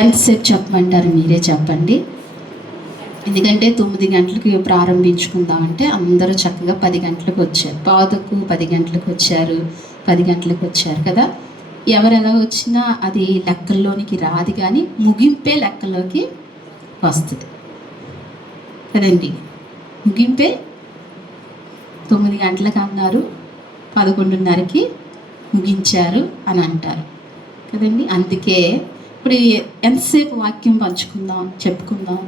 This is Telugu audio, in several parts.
ఎంతసేపు చెప్పమంటారు? మీరే చెప్పండి. ఎందుకంటే 9 గంటలకి ప్రారంభించుకుందామంటే అందరూ చక్కగా 10 గంటలకు వచ్చారు. పావుతక్కువ 10 గంటలకు వచ్చారు, 10 గంటలకు వచ్చారు కదా. ఎవరు ఎలా వచ్చినా అది లెక్కల్లోనికి రాదు, కానీ ముగింపే లెక్కలోకి వస్తుంది కదండి. ముగింపే 9 గంటలకు అన్నారు, 11:30కి ముగించారు అని అంటారు కదండి. అందుకే ఇప్పుడు ఎంతసేపు వాక్యం పంచుకుందాం, చెప్పుకుందాం.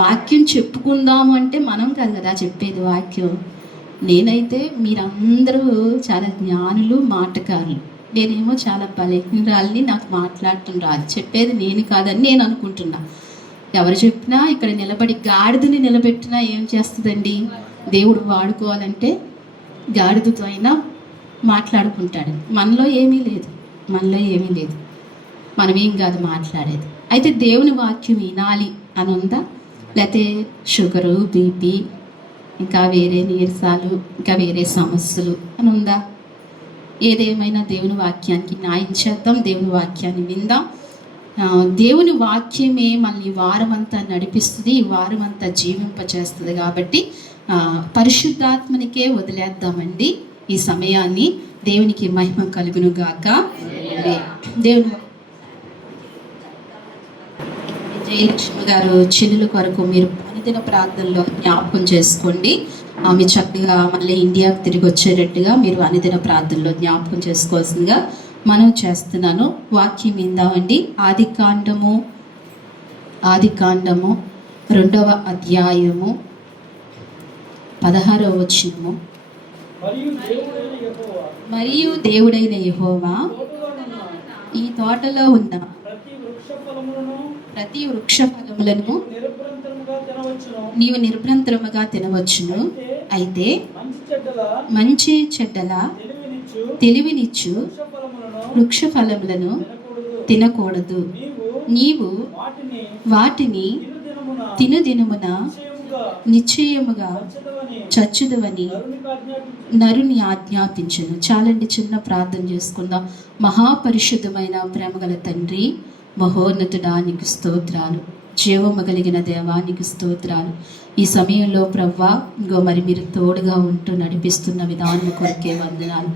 వాక్యం చెప్పుకుందాము అంటే మనం కాదు కదా చెప్పేది వాక్యం. నేనైతే మీరందరూ చాలా జ్ఞానులు, మాటకారులు. నేనేమో చాలా బలహీనరాల్ని, నాకు మాట్లాడటం రాదు. చెప్పేది నేను కాదని నేను అనుకుంటున్నా. ఎవరు చెప్పినా ఇక్కడ నిలబడి గాడిదని నిలబెట్టినా ఏం చేస్తుందండి? దేవుడు వాడుకోవాలంటే గాడిదతో అయినా మాట్లాడుకుంటాడు. మనలో ఏమీ లేదు, మనమేం కాదు మాట్లాడేది. అయితే దేవుని వాక్యం వినాలి అని ఉందా? లేకపోతే షుగరు, బీపీ, ఇంకా వేరే నీరసాలు, ఇంకా వేరే సమస్యలు అని ఉందా? ఏదేమైనా దేవుని వాక్యానికి న్యాయం చేద్దాం, దేవుని వాక్యాన్ని విందాం. దేవుని వాక్యమే మనల్ని వారమంతా నడిపిస్తుంది, ఈ వారమంతా జీవింపచేస్తుంది. కాబట్టి పరిశుద్ధాత్మనికే వదిలేద్దామండి ఈ సమయాన్ని. దేవునికి మహిమ కలుగును గాక. దేవుని జయలక్ష్మి గారు చెల్లెల కొరకు మీరు అనుదిన ప్రార్థనలో జ్ఞాపకం చేసుకోండి. ఆమె చక్కగా మళ్ళీ ఇండియాకు తిరిగి వచ్చేటట్టుగా మీరు అనుదిన ప్రార్థనలో జ్ఞాపకం చేసుకోవాల్సిందిగా మనం చేస్తున్నాను. వాక్యం విందామండి. ఆదికాండము 2వ అధ్యాయము 16వ వచనము. మరియు దేవుడైన యెహోవా ఈ తోటలో ఉన్న ప్రతి వృక్ష ఫలములను నీవు నిరభ్యంతరముగా తినవచ్చును. అయితే మంచి చెడ్డల తెలివినిచ్చు వృక్ష ఫలములను తినకూడదు. నీవు వాటిని తినుదినమున నిశ్చయముగా చచ్చుదవని నరుని ఆజ్ఞాపించను. చాలండి, చిన్న ప్రార్థన చేసుకుందాం. మహాపరిశుద్ధమైన ప్రేమగల తండ్రి, మహోన్నతుడానికి స్తోత్రాలు, జీవము కలిగిన దేవానికి స్తోత్రాలు. ఈ సమయంలో ప్రవ్వా ఇంకో మరి మీరు తోడుగా ఉంటూ నడిపిస్తున్న విధానం కొరకే వందనాలు.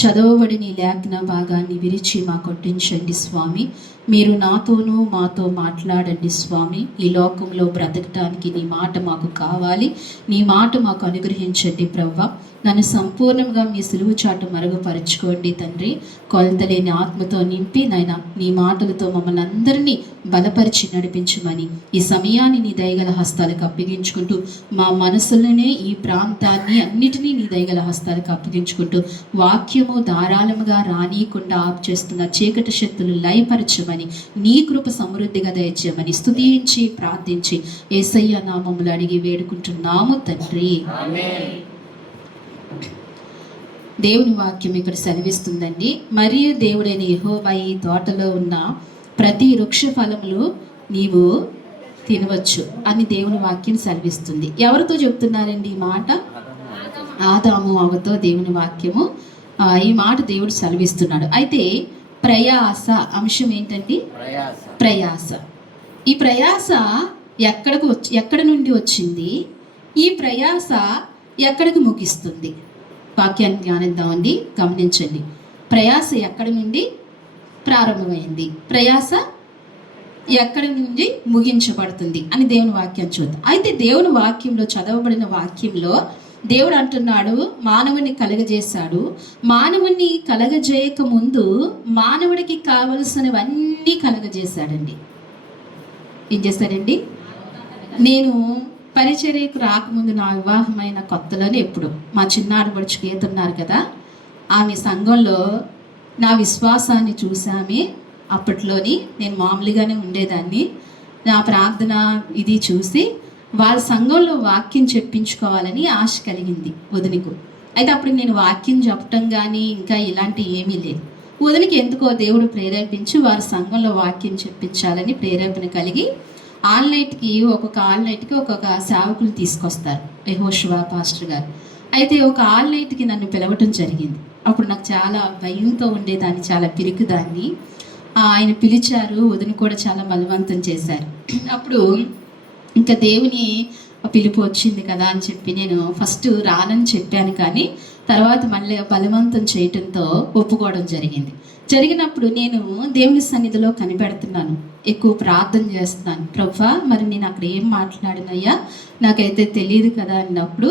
చదవబడిన లేఖన భాగాన్ని విరిచి మా కొట్టించండి స్వామి. మీరు నాతోనూ మాతో మాట్లాడండి స్వామి. ఈ లోకంలో బ్రతకటానికి నీ మాట మాకు కావాలి, నీ మాట మాకు అనుగ్రహించండి ప్రవ్వా. నన్ను సంపూర్ణంగా మీ సులువు చాటు మరుగుపరుచుకోండి తండ్రి. కొలతలేని ఆత్మతో నింపి నాయన నీ మాటలతో మమ్మల్ని అందరినీ బలపరిచి నడిపించమని ఈ సమయాన్ని నీ దయగల హస్తాలకు అప్పగించుకుంటూ, మా మనసులోనే ఈ ప్రాంతాన్ని అన్నిటినీ నీ దయగల హస్తాలకు అప్పగించుకుంటూ, వాక్యము ధారాళముగా రానీయకుండా ఆపు చేస్తున్న చీకటి శక్తులు లయపరచమని, నీ కృప సమృద్ధిగా దయచేయమని స్తుతించి ప్రార్థించి యేసయ్య నామములు అడిగి వేడుకుంటున్నాము తండ్రి. దేవుని వాక్యం ఇక్కడ సెలవిస్తుందండి. మరియు దేవుడైన యెహోవా ఈ తోటలో ఉన్న ప్రతి వృక్ష ఫలములు నీవు తినవచ్చు అని దేవుని వాక్యం సెలవిస్తుంది. ఎవరితో చెప్తున్నారండి ఈ మాట? ఆదాము అవ్వతో దేవుని వాక్యము ఈ మాట దేవుడు సెలవిస్తున్నాడు. అయితే ప్రయాస అంశం ఏంటండి? ప్రయాస. ఈ ప్రయాస ఎక్కడి నుండి వచ్చింది? ఈ ప్రయాస ఎక్కడికి ముగిస్తుంది? వాక్యాన్ని ధ్యానిద్దామండి, గమనించండి. ప్రయాస ఎక్కడి నుండి ప్రారంభమైంది, ప్రయాస ఎక్కడి నుండి ముగించబడుతుంది అని దేవుని వాక్యం చూద్దాం. అయితే దేవుని వాక్యంలో, చదవబడిన వాక్యంలో దేవుడు అంటున్నాడు, మానవుని కలగజేశాడు. మానవుని కలగజేయక ముందు మానవుడికి కావలసినవన్నీ కలగజేశాడండి. ఏం చేశాడండి? నేను పరిచర్యకు రాకముందు, నా వివాహమైన కొత్తలోనే, ఎప్పుడు మా చిన్నాడు పడుచు గీతున్నారు కదా, ఆమె సంఘంలో నా విశ్వాసాన్ని చూసామే. అప్పట్లోని నేను మామూలుగానే ఉండేదాన్ని. నా ప్రార్థన ఇది చూసి వాళ్ళ సంఘంలో వాక్యం చెప్పించుకోవాలని ఆశ కలిగింది వదినకు. అయితే అప్పుడు నేను వాక్యం చెప్పటం కానీ ఇంకా ఇలాంటి ఏమీ లేదు. వదినకి ఎందుకో దేవుడు ప్రేరేపించి వారి సంఘంలో వాక్యం చెప్పించాలని ప్రేరేపణ కలిగి ఒక్కొక్క ఆల్ నైట్కి ఒక్కొక్క సేవకులు తీసుకొస్తారు, యెహోషువ పాస్టర్ గారు. అయితే ఒక ఆల్ నైట్కి నన్ను పిలవటం జరిగింది. అప్పుడు నాకు చాలా భయంతో ఉండేదాన్ని, చాలా పిరికిదాన్ని. ఆయన పిలిచారు, వదిన కూడా చాలా బలవంతం చేశారు. అప్పుడు ఇంకా దేవుని పిలుపు వచ్చింది కదా అని చెప్పి నేను ఫస్ట్ రానని చెప్పాను, కానీ తర్వాత మళ్ళీ బలవంతం చేయటంతో ఒప్పుకోవడం జరిగినప్పుడు నేను దేవుని సన్నిధిలో కనిపెడుతున్నాను, ఎక్కువ ప్రార్థన చేస్తున్నాను. ప్రభువా, మరి నేను అక్కడ ఏం మాట్లాడినయ్యా నాకైతే తెలియదు కదా అన్నప్పుడు,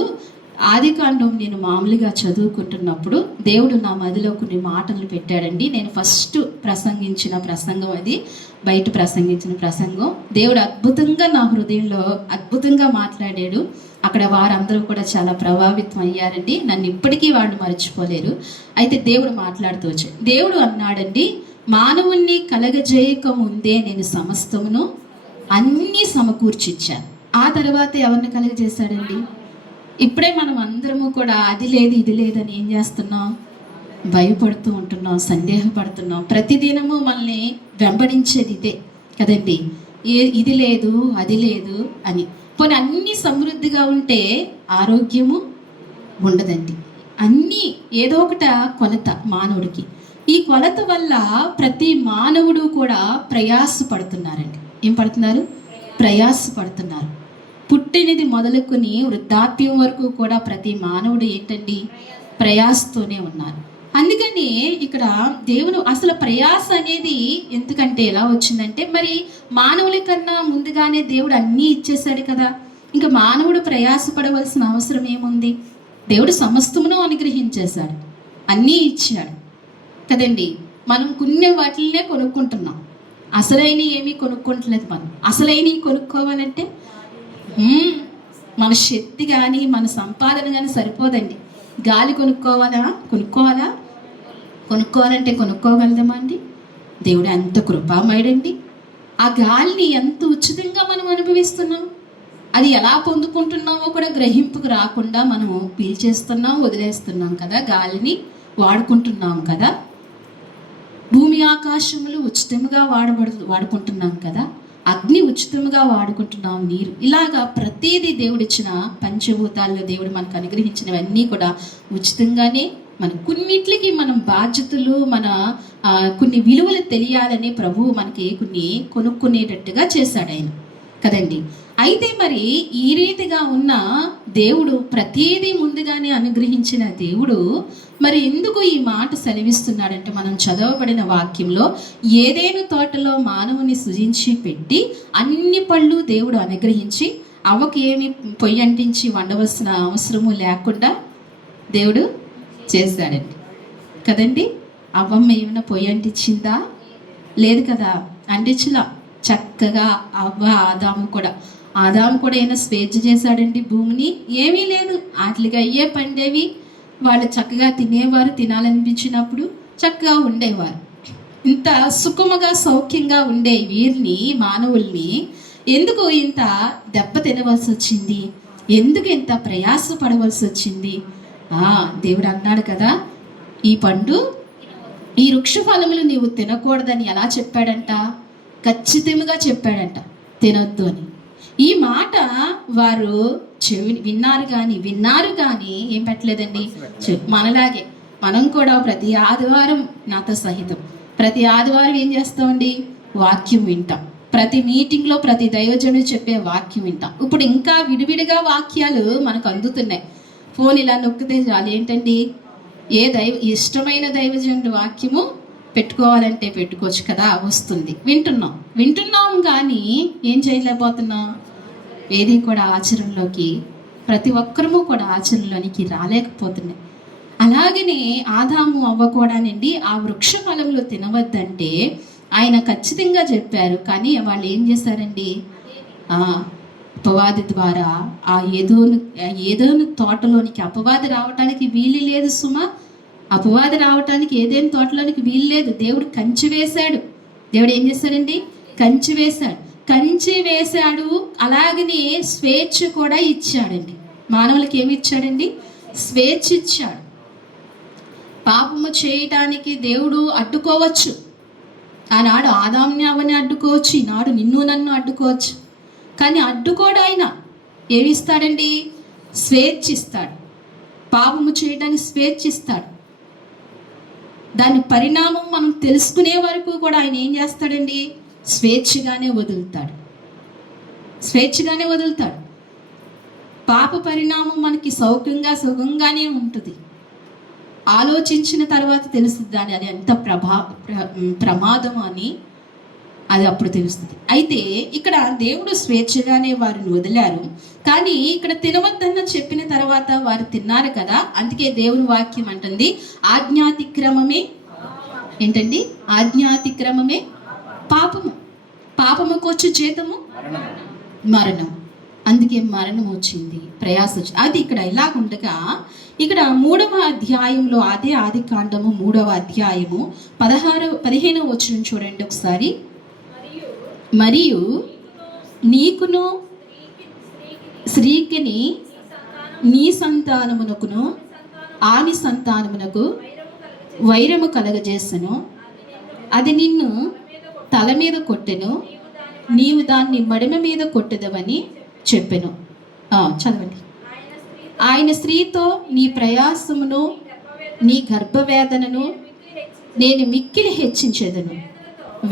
ఆదికాండం నేను మామూలుగా చదువుకుంటున్నప్పుడు దేవుడు నా మదిలో కొన్ని మాటలు పెట్టాడండి. నేను ఫస్ట్ ప్రసంగించిన ప్రసంగం అది, బయట ప్రసంగించిన ప్రసంగం. దేవుడు అద్భుతంగా నా హృదయంలో అద్భుతంగా మాట్లాడాడు. అక్కడ వారందరూ కూడా చాలా ప్రభావితం అయ్యారండి. నన్ను ఇప్పటికీ వాళ్ళు మర్చిపోలేరు. అయితే దేవుడు మాట్లాడుతూ వచ్చాడు. దేవుడు అన్నాడండి, మానవుణ్ణి కలగజేయక ముందే నేను సమస్తమును అన్నీ సమకూర్చిచ్చాను. ఆ తర్వాత ఎవరిని కలగజేశాడండి? ఇప్పుడే మనం అందరము కూడా అది లేదు ఇది లేదని ఏం చేస్తున్నాం? భయపడుతూ ఉంటున్నాం, సందేహపడుతున్నాం. ప్రతిదినము మనల్ని వెంబడించేది ఇదే కదండి, ఇది లేదు అది లేదు అని. పోనీ అన్నీ సమృద్ధిగా ఉంటే ఆరోగ్యము ఉండదండి. అన్నీ ఏదో ఒకట కొలత మానవుడికి. ఈ కొలత వల్ల ప్రతి మానవుడు కూడా ప్రయాసపడుతున్నారండి. ఏం పడుతున్నారు? ప్రయాసపడుతున్నారు. పుట్టినది మొదలుకొని వృద్ధాప్యం వరకు కూడా ప్రతి మానవుడు ఏంటండి? ప్రయాసతోనే ఉన్నారు. అందుకని ఇక్కడ దేవుడు అసలు ప్రయాస అనేది ఎందుకంటే ఎలా వచ్చిందంటే, మరి మానవుల కన్నా ముందుగానే దేవుడు అన్నీ ఇచ్చేశాడు కదా, ఇంకా మానవుడు ప్రయాసపడవలసిన అవసరం ఏముంది? దేవుడు సమస్తమును అనుగ్రహించేశాడు, అన్నీ ఇచ్చాడు కదండి. మనం కొన్ని వాటిల్నే కొనుక్కుంటున్నాం, అసలైన ఏమీ కొనుక్కోవట్లేదు. మనం అసలైనవి కొనుక్కోవాలంటే మన శక్తి కానీ మన సంపాదన కానీ సరిపోదండి. గాలి కొనుక్కోవాలంటే కొనుక్కోగలదమా అండి? దేవుడు ఎంత కృపామయుడండి. ఆ గాలిని ఎంత ఉచితంగా మనం అనుభవిస్తున్నాం, అది ఎలా పొందుకుంటున్నామో కూడా గ్రహింపుకు రాకుండా మనము పీల్చేస్తున్నాం, వదిలేస్తున్నాం కదా, గాలిని వాడుకుంటున్నాం కదా. భూమి ఆకాశములు ఉచితంగా వాడుకుంటున్నాం కదా, అగ్ని ఉచితంగా వాడుకుంటున్నాం, నీరు, ఇలాగా ప్రతిదీ దేవుడిచ్చిన పంచభూతాల్లో దేవుడు మనకు అనుగ్రహించినవన్నీ కూడా ఉచితంగానే. మన కొన్నిట్లకి మనం బాధ్యతలు, మన కొన్ని విలువలు తెలియాలని ప్రభువు మనకి కొన్ని కొనుక్కునేటట్టుగా చేశాడు ఆయన కదండి. అయితే మరి ఈ రీతిగా ఉన్న దేవుడు, ప్రతిదీ ముందుగానే అనుగ్రహించిన దేవుడు మరి ఎందుకు ఈ మాట సెలవిస్తున్నాడంటే, మనం చదవబడిన వాక్యంలో ఏదేను తోటలో మానవుని సృజించి పెట్టి అన్ని పళ్ళు దేవుడు అనుగ్రహించి అవ్వకు ఏమి పొయ్యి అంటించి వండవలసిన అవసరము లేకుండా దేవుడు చేశాడండి కదండి. అవ్వమ్మ ఏమైనా పొయ్యి అంటించిందా? లేదు కదా, అంటించలా. చక్కగా అవ్వ ఆదాము కూడా ఏమైనా స్వేచ్ఛ చేశాడండి భూమిని? ఏమీ లేదు. వాటికి అయ్యే పండేవి, వాళ్ళు చక్కగా తినేవారు, తినాలనిపించినప్పుడు చక్కగా ఉండేవారు. ఇంత సుఖముగా సౌఖ్యంగా ఉండే వీరిని, మానవుల్ని ఎందుకు ఇంత దెబ్బ తినవలసి వచ్చింది? ఎందుకు ఇంత ప్రయాస పడవలసి వచ్చింది? దేవుడు అన్నాడు కదా, ఈ వృక్ష ఫలములు నీవు తినకూడదని ఎలా చెప్పాడంట? ఖచ్చితంగా చెప్పాడంట, తినొద్దు అని. ఈ మాట వారు విన్నారు కానీ ఏం పెట్టలేదండి. మనలాగే మనం కూడా ప్రతి ఆదివారం, నాతో సహితం ప్రతి ఆదివారం ఏం చేస్తామండి? వాక్యం వింటాం. ప్రతి మీటింగ్లో ప్రతి దైవజనుడు చెప్పే వాక్యం వింటాం. ఇప్పుడు ఇంకా విడివిడిగా వాక్యాలు మనకు అందుతున్నాయి. ఫోన్ ఇలా నొక్కితే చాలు, ఏంటండి, ఇష్టమైన దైవజనుడు వాక్యము పెట్టుకోవాలంటే పెట్టుకోవచ్చు కదా, వస్తుంది, వింటున్నాం కానీ ఏం చేయలేకపోతున్నాం? ఏది కూడా ఆచరణలోకి, ప్రతి ఒక్కరము కూడా ఆచరణలోనికి రాలేకపోతున్నాయి. అలాగనే ఆదాము అవ్వ కూడానండి ఆ వృక్ష ఫలంలో తినవద్దంటే ఆయన ఖచ్చితంగా చెప్పారు, కానీ వాళ్ళు ఏం చేశారండి? అపవాది ద్వారా ఆ ఏదోను తోటలోనికి అపవాది రావటానికి వీలు లేదు సుమా. అపవాది రావటానికి ఏదేని తోటలోనికి వీలు లేదు. దేవుడు కంచి వేశాడు. దేవుడు ఏం చేశాడండి? కంచి వేశాడు. అలాగనే స్వేచ్ఛ కూడా ఇచ్చాడండి. మానవులకి ఏమి ఇచ్చాడండి? స్వేచ్ఛ ఇచ్చాడు. పాపము చేయటానికి దేవుడు అడ్డుకోవచ్చు. ఆనాడు ఆదాముని అవ్వని అడ్డుకోవచ్చు, ఈనాడు నిన్ను నన్ను అడ్డుకోవచ్చు. కానీ అడ్డుకోడు. ఆయన ఏమిస్తాడండి? స్వేచ్ఛ ఇస్తాడు. పాపము చేయడానికి స్వేచ్ఛ ఇస్తాడు. దాని పరిణామం మనం తెలుసుకునే వరకు కూడా ఆయన ఏం చేస్తాడండి? స్వేచ్ఛగానే వదులుతాడు, స్వేచ్ఛగానే వదులుతాడు. పాప పరిణామం మనకి సుఖంగానే ఉంటుంది. ఆలోచించిన తర్వాత తెలుస్తుంది దాని అది ఎంత ప్రమాదం అని, అది అప్పుడు తెలుస్తుంది. అయితే ఇక్కడ దేవుడు స్వేచ్ఛగానే వారిని వదిలారు. కానీ ఇక్కడ తినవద్దన్న చెప్పిన తర్వాత వారు తిన్నారు కదా, అందుకే దేవుని వాక్యం అంటుంది ఆజ్ఞాతిక్రమమే ఏంటండి? ఆజ్ఞాతిక్రమమే పాపము, పాపముకు వచ్చే జీతము మరణం. అందుకే మరణం వచ్చింది, ప్రయాస వచ్చింది. అది ఇక్కడ ఇలాగుండగా ఇక్కడ 3వ అధ్యాయంలో, అదే ఆదికాండము 3వ అధ్యాయము 15వ వచనం చూడండి ఒకసారి. మరియు నీకును స్త్రీకిని నీ సంతానమునకును ఆమె సంతానమునకు వైరము కలగజేసెను, అది నిన్ను తల మీద కొట్టెను, నీవు దాన్ని మడిమ మీద కొట్టెదవని చెప్పెను. చదవండి. ఆయన స్త్రీతో నీ ప్రయాసమును నీ గర్భవేదనను నేను మిక్కిలి హెచ్చించెదను,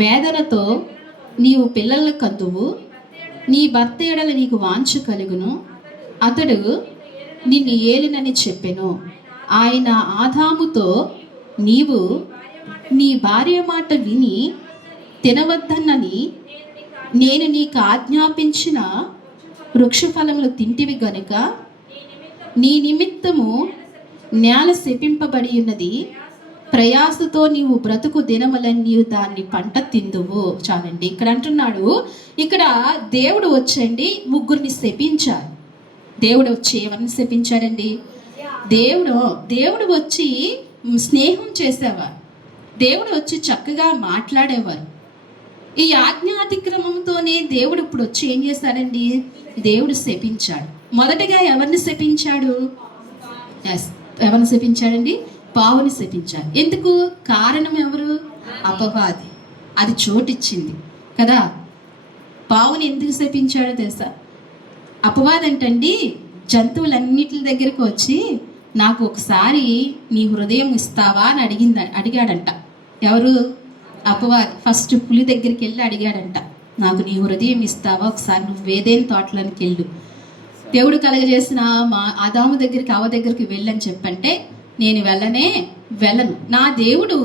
వేదనతో నీవు పిల్లల కందువు, నీ భర్త ఎడల నీకు వాంఛ కలుగును, అతడు నిన్ను ఏలినని చెప్పెను. ఆయన ఆదాముతో నీవు నీ భార్య మాట విని తినవద్దనని నేను నీకు ఆజ్ఞాపించిన వృక్షఫలములు తింటివి గనుక నీ నిమిత్తము నేల శపింపబడి ఉన్నది, ప్రయాసతో నీవు బ్రతుకు దినములని నీవు దాన్ని పంట తిందువు. చాలండి. ఇక్కడ అంటున్నాడు, ఇక్కడ దేవుడు వచ్చండి ముగ్గురిని శపించారు. దేవుడు వచ్చి ఎవరిని శపించాడండి? దేవుడు వచ్చి స్నేహం చేసేవారు, దేవుడు వచ్చి చక్కగా మాట్లాడేవారు. ఈ ఆజ్ఞాతిక్రమంతోనే దేవుడు ఇప్పుడు వచ్చి ఏం చేశాడండి? దేవుడు శపించాడు. మొదటగా ఎవరిని శపించాడు? ఎవరిని శపించాడండి? పావుని శపించాడు. ఎందుకు? కారణం ఎవరు? అపవాది. అది చోటిచ్చింది కదా. పావుని ఎందుకు శపించాడో తెలుసా? అపవాది అంటండి జంతువులన్నిటి దగ్గరికి వచ్చి నాకు ఒకసారి నీ హృదయం ఇస్తావా అని అడిగాడంట. ఎవరు? అపవాది. ఫస్ట్ పులి దగ్గరికి వెళ్ళి అడిగాడంట, నాకు నీ హృదయం ఇస్తావా ఒకసారి, నువ్వు ఏదేని తోటలోనికి వెళ్ళు, దేవుడు కలగజేసిన మా ఆదాము దగ్గరికి అవ్వ దగ్గరికి వెళ్ళని చెప్పంటే నేను వెళ్ళను. నా దేవుడు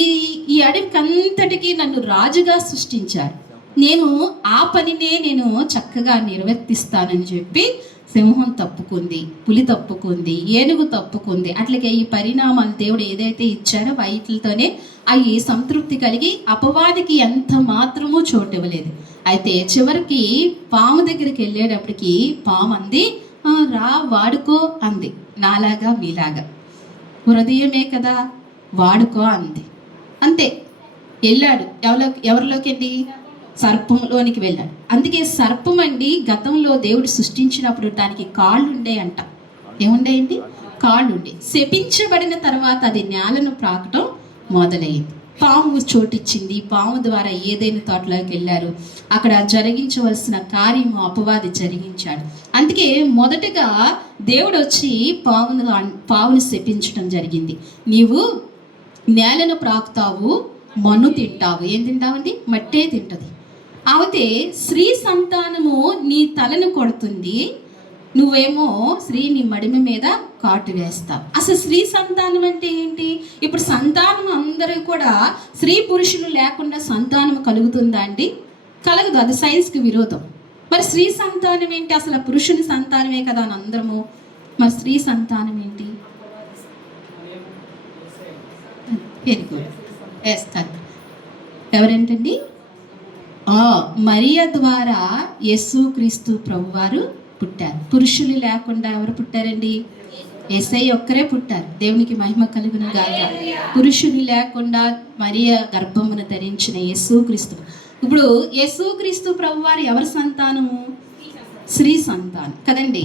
ఈ అడవికంతటికి నన్ను రాజుగా సృష్టించాడు, నేను ఆ పనినే నేను చక్కగా నిర్వర్తిస్తానని చెప్పి సింహం తప్పుకుంది, పులి తప్పుకుంది, ఏనుగు తప్పుకుంది. అట్లాగే ఈ పరిణామాలు దేవుడు ఏదైతే ఇచ్చారో వాటితోనే అవి సంతృప్తి కలిగి అపవాదికి ఎంత మాత్రమూ చోటు ఇవ్వలేదు. అయితే చివరికి పాము దగ్గరికి వెళ్ళేటప్పటికి పాము అంది, రా వాడుకో అంది, నాలాగా మీలాగా హృదయమే కదా వాడుకో అంది. అంతే, వెళ్ళాడు. ఎవరిలోకి వెళ్ళి? సర్పంలోనికి వెళ్ళాడు. అందుకే సర్పం అండి గతంలో దేవుడు సృష్టించినప్పుడు దానికి కాళ్ళు ఉండేయంట. ఏముండేయండి? కాళ్ళు ఉండే. శపించబడిన తర్వాత అది నేలను ప్రాకటం మొదలైంది. పాము చోటిచ్చింది. పాము ద్వారా ఏదైనా తోటలోకి వెళ్ళారు. అక్కడ జరిగించవలసిన కార్యము అపవాది జరిగించాడు. అందుకే మొదటగా దేవుడు వచ్చి పావును శపించడం జరిగింది. నీవు నేలను ప్రాకుతావు, మన్ను తింటావు. ఏం తింటావండి? మట్టే తింటది. అయితే స్త్రీ సంతానము నీ తలను కొడుతుంది, నువ్వేమో స్త్రీ నీ మడిమ మీద కాటు వేస్తావు. అసలు స్త్రీ సంతానం అంటే ఏంటి? ఇప్పుడు సంతానం అందరూ కూడా స్త్రీ పురుషులు లేకుండా సంతానం కలుగుతుందా అండి? కలగదు. అది సైన్స్కి విరోధం. మరి స్త్రీ సంతానం ఏంటి? అసలు పురుషుని సంతానమే కదా అని అందరము. మరి స్త్రీ సంతానం ఏంటి? ఎవరేంటండి? మరియ ద్వారా యేసుక్రీస్తు ప్రభువారు పుట్టారు. పురుషులు లేకుండా ఎవరు పుట్టారండి? యేసయ్య ఒక్కరే పుట్టారు. దేవునికి మహిమ కలుగును గాక. పురుషులు లేకుండా మరియ గర్భమును ధరించిన యేసుక్రీస్తు. ఇప్పుడు యేసుక్రీస్తు ప్రభువారు ఎవరి సంతానము? స్త్రీ సంతానం కదండి.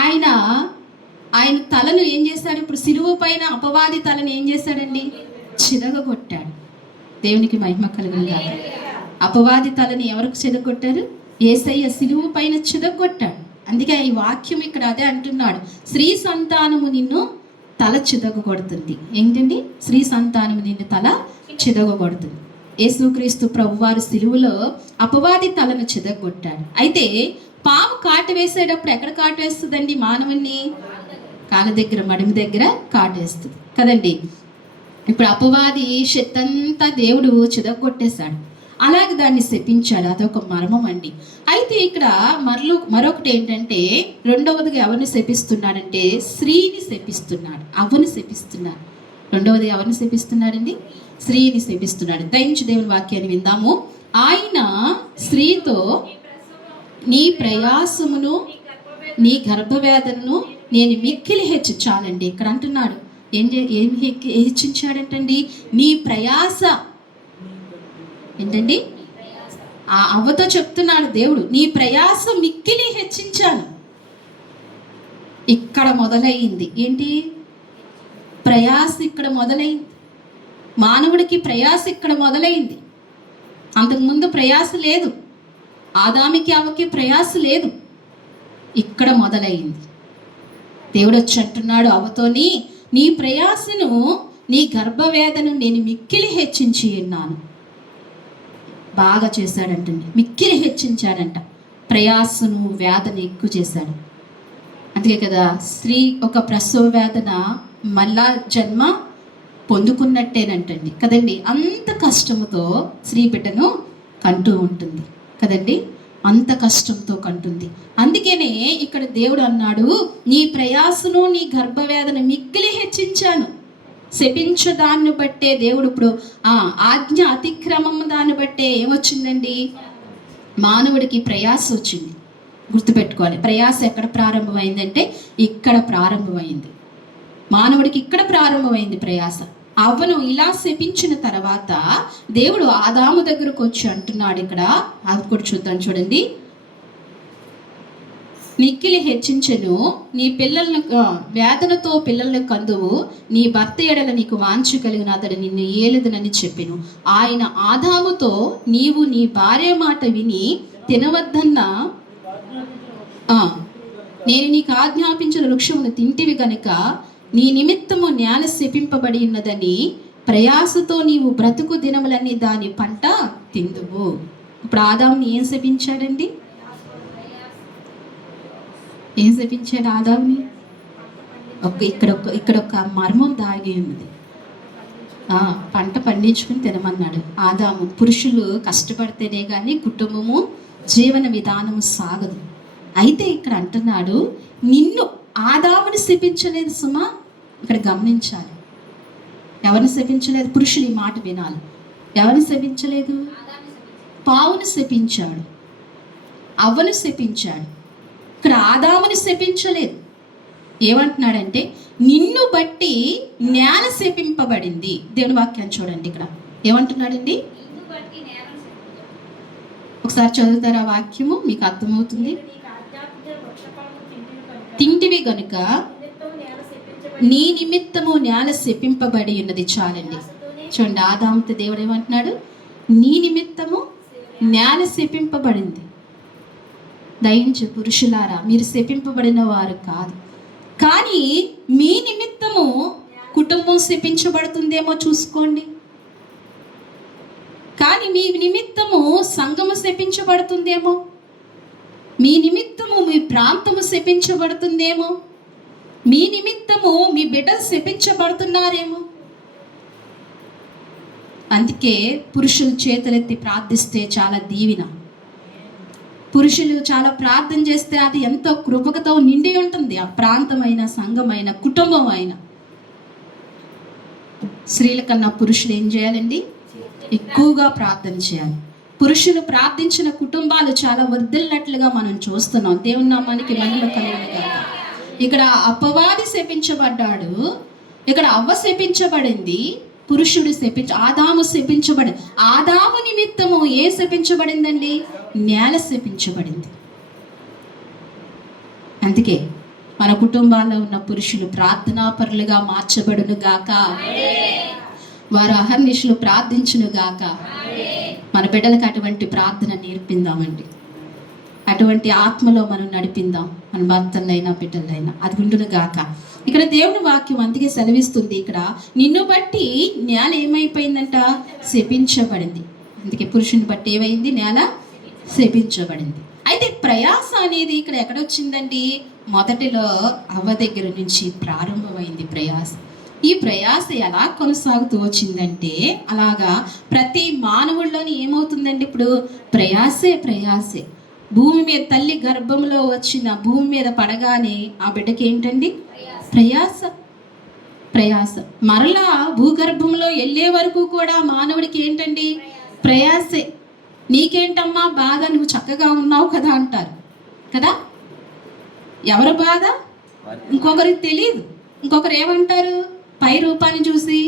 ఆయన తలను ఏం చేశాడు? ఇప్పుడు సిలువ పైన అపవాది తలను ఏం చేశాడండి? చిరగొట్టాడు. దేవునికి మహిమ కలుగును గాక. అపవాది తలని ఎవరికి చిరగొట్టారు? యేసయ్య సిలువ పైన చిరగొట్టాడు. అందుకే ఈ వాక్యం ఇక్కడ అదే అంటున్నాడు, స్త్రీ సంతానము నిన్ను తల చితగొడుతుంది. ఏంటండి? స్త్రీ సంతానం నిన్ను తల చితగొడుతుంది. యేసుక్రీస్తు ప్రభువారు సిలువలో అపవాది తలను చితగొట్టాడు. అయితే పాము కాటు వేసేటప్పుడు ఎక్కడ కాటు వేస్తుందండి? మానవుని కాళ్ళ దగ్గర, మడిమి దగ్గర కాటేస్తుంది కదండి. ఇప్పుడు అపవాది శక్తంతా దేవుడు చితగొట్టేశాడు, అలాగే దాన్ని శపించాడు. అదొక మర్మం అండి. అయితే ఇక్కడ మరొకటి ఏంటంటే, రెండవదిగా ఎవరిని శపిస్తున్నాడంటే స్త్రీని శపిస్తున్నాడు, అవ్వని శపిస్తున్నాడు. రెండవది ఎవరిని శపిస్తున్నాడండి? స్త్రీని శపిస్తున్నాడు. దయించి దేవుని వాక్యాన్ని విందాము. ఆయన స్త్రీతో నీ ప్రయాసమును నీ గర్భవేదనను నేను మిక్కిలి హెచ్చించానండి. ఇక్కడ అంటున్నాడు ఏం హెచ్చించాడంటండి? నీ ప్రయాస ఏంటండి? ఆ అవ్వతో చెప్తున్నాడు దేవుడు, నీ ప్రయాస మిక్కిలి హెచ్చించాను. ఇక్కడ మొదలైంది ఏంటి? ప్రయాస ఇక్కడ మొదలైంది. మానవుడికి ప్రయాస ఇక్కడ మొదలైంది. అంతకుముందు ప్రయాస లేదు. ఆదామికి అవ్వకి ప్రయాస లేదు. ఇక్కడ మొదలైంది. దేవుడు వచ్చి అంటున్నాడు అవ్వతోని, నీ ప్రయాసను నీ గర్భవేదను నేను మిక్కిలి హెచ్చించి ఉన్నాను. బాగా చేశాడంటండి, మిక్కిలి హెచ్చించాడంట. ప్రయాసను వేదన ఎక్కువ చేశాడు. అందుకే కదా స్త్రీ ఒక ప్రసవ వేదన మళ్ళా జన్మ పొందుకున్నట్టేనంటండి కదండి. అంత కష్టముతో స్త్రీ బిడ్డను కంటూ ఉంటుంది కదండి, అంత కష్టంతో కంటుంది. అందుకనే ఇక్కడ దేవుడు అన్నాడు, నీ ప్రయాసను నీ గర్భవేదన మిక్కిలి హెచ్చించాను. శపించు దాన్ని బట్టే దేవుడు ఇప్పుడు ఆజ్ఞ అతిక్రమం దాన్ని బట్టే ఏమొచ్చిందండి? మానవుడికి ప్రయాస వచ్చింది. గుర్తుపెట్టుకోవాలి, ప్రయాస ఎక్కడ ప్రారంభమైందంటే ఇక్కడ ప్రారంభమైంది. మానవుడికి ఇక్కడ ప్రారంభమైంది ప్రయాస. అవ్వను ఇలా శపించిన తర్వాత దేవుడు ఆదాము దగ్గరకు వచ్చి అంటున్నాడు. ఇక్కడ అది కూడా చూద్దాం, చూడండి. మిక్కిలి హెచ్చించెను, నీ పిల్లలను వేదనతో పిల్లలను కందువు, నీ భర్త ఎడల నీకు వాంఛ కలిగిన అతడు నిన్ను ఏలదునని చెప్పెను. ఆయన ఆదాముతో, నీవు నీ భార్య మాట విని తినవద్దన్న నేను నీకు ఆజ్ఞాపించిన వృక్షమును తింటివి గనుక నీ నిమిత్తము నేల శపింపబడి ఉన్నదని ప్రయాసతో నీవు బ్రతుకు దినములన్నీ దాని పంట తిందువు. ఇప్పుడు ఆదాముని ఏం శపించాడండి? ఏం శపించాడు ఆదాముని? ఇక్కడ ఒక మర్మం దాగి ఉన్నది. పంట పండించుకుని తినమన్నాడు ఆదాము. పురుషులు కష్టపడితేనే కానీ కుటుంబము జీవన విధానము సాగదు. అయితే ఇక్కడ అంటున్నాడు, నిన్ను ఆదాముని శపించలేదు సుమా. ఇక్కడ గమనించాలి, ఎవరిని శపించలేదు? పురుషులు ఈ మాట వినాలి. ఎవరిని శపించలేదు? పావుని శపించాడు, అవ్వను శపించాడు. ఇక్కడ ఆదాముని శపించలేదు. ఏమంటున్నాడంటే, నిన్ను బట్టి నేల శపింపబడింది. దేవుని వాక్యాన్ని చూడండి. ఇక్కడ ఏమంటున్నాడండి? ఒకసారి చదువుతారా వాక్యము, మీకు అర్థమవుతుంది. తింటివి గనుక నీ నిమిత్తము నేల శపింపబడి ఉన్నది. చాలండి, చూడండి. ఆదాముతో దేవుడు ఏమంటున్నాడు? నీ నిమిత్తము నేల శపింపబడింది. దయించు పురుషులారా, మీరు శపింపబడిన వారు కాదు, కానీ మీ నిమిత్తము కుటుంబం శపించబడుతుందేమో చూసుకోండి. కానీ మీ నిమిత్తము సంఘము శపించబడుతుందేమో, మీ నిమిత్తము మీ ప్రాంతము శపించబడుతుందేమో, మీ నిమిత్తము మీ బిడ్డలు శపించబడుతున్నారేమో. అందుకే పురుషులు చేతులెత్తి ప్రార్థిస్తే చాలా దీవెన. పురుషులు చాలా ప్రార్థన చేస్తే అది ఎంతో కృపకతో నిండి ఉంటుంది. ఆ ప్రాంతమైన, సంఘమైన, కుటుంబం అయినా. స్త్రీల కన్నా పురుషులు ఏం చేయాలండి? ఎక్కువగా ప్రార్థన చేయాలి. పురుషులు ప్రార్థించిన కుటుంబాలు చాలా వర్ధిల్లినట్లుగా మనం చూస్తున్నాం. దేవుని నామానికి మహిమ కలుగును గాక. ఇక్కడ అపవాది శపించబడ్డాడు, ఇక్కడ అవ్వ శపించబడింది, పురుషుడు ఆదాము శపించబడి. ఆదాము నిమిత్తము ఏ శపించబడిందండి? నేల శపించబడింది. అందుకే మన కుటుంబాల్లో ఉన్న పురుషులు ప్రార్థనాపరులుగా మార్చబడును గాక, వారు అహర్నిశలు ప్రార్థించును గాక. మన బిడ్డలకు అటువంటి ప్రార్థన నేర్పిందామండి, అటువంటి ఆత్మలో మనం నడిపిందాం. మన భర్తలైనా బిడ్డలైనా అది ఉండును గాక. ఇక్కడ దేవుని వాక్యం అందుకే సెలవిస్తుంది. ఇక్కడ నిన్ను బట్టి నేల ఏమైపోయిందంట? శపించబడింది. అందుకే పురుషుని బట్టి ఏమైంది? నేల శపించబడింది. అయితే ప్రయాస అనేది ఇక్కడ ఎక్కడొచ్చిందండి? మొదటిలో అవ్వ దగ్గర నుంచి ప్రారంభమైంది ప్రయాస. ఈ ప్రయాస ఎలా కొనసాగుతూ వచ్చిందంటే, అలాగా ప్రతి మానవుల్లోని ఏమవుతుందండి? ఇప్పుడు ప్రయాసే. భూమి మీద తల్లి గర్భంలో వచ్చిన భూమి మీద పడగానే ఆ బిడ్డకి ఏంటండి? ప్రయాస. మరలా భూగర్భంలో వెళ్ళే వరకు కూడా మానవుడికి ఏంటండి? ప్రయాసే. నీకేంటమ్మా బాధ, నువ్వు చక్కగా ఉన్నావు కదా అంటారు కదా. ఎవరి బాధ ఇంకొకరికి తెలియదు. ఇంకొకరు ఏమంటారు? పై రూపాన్ని చూసి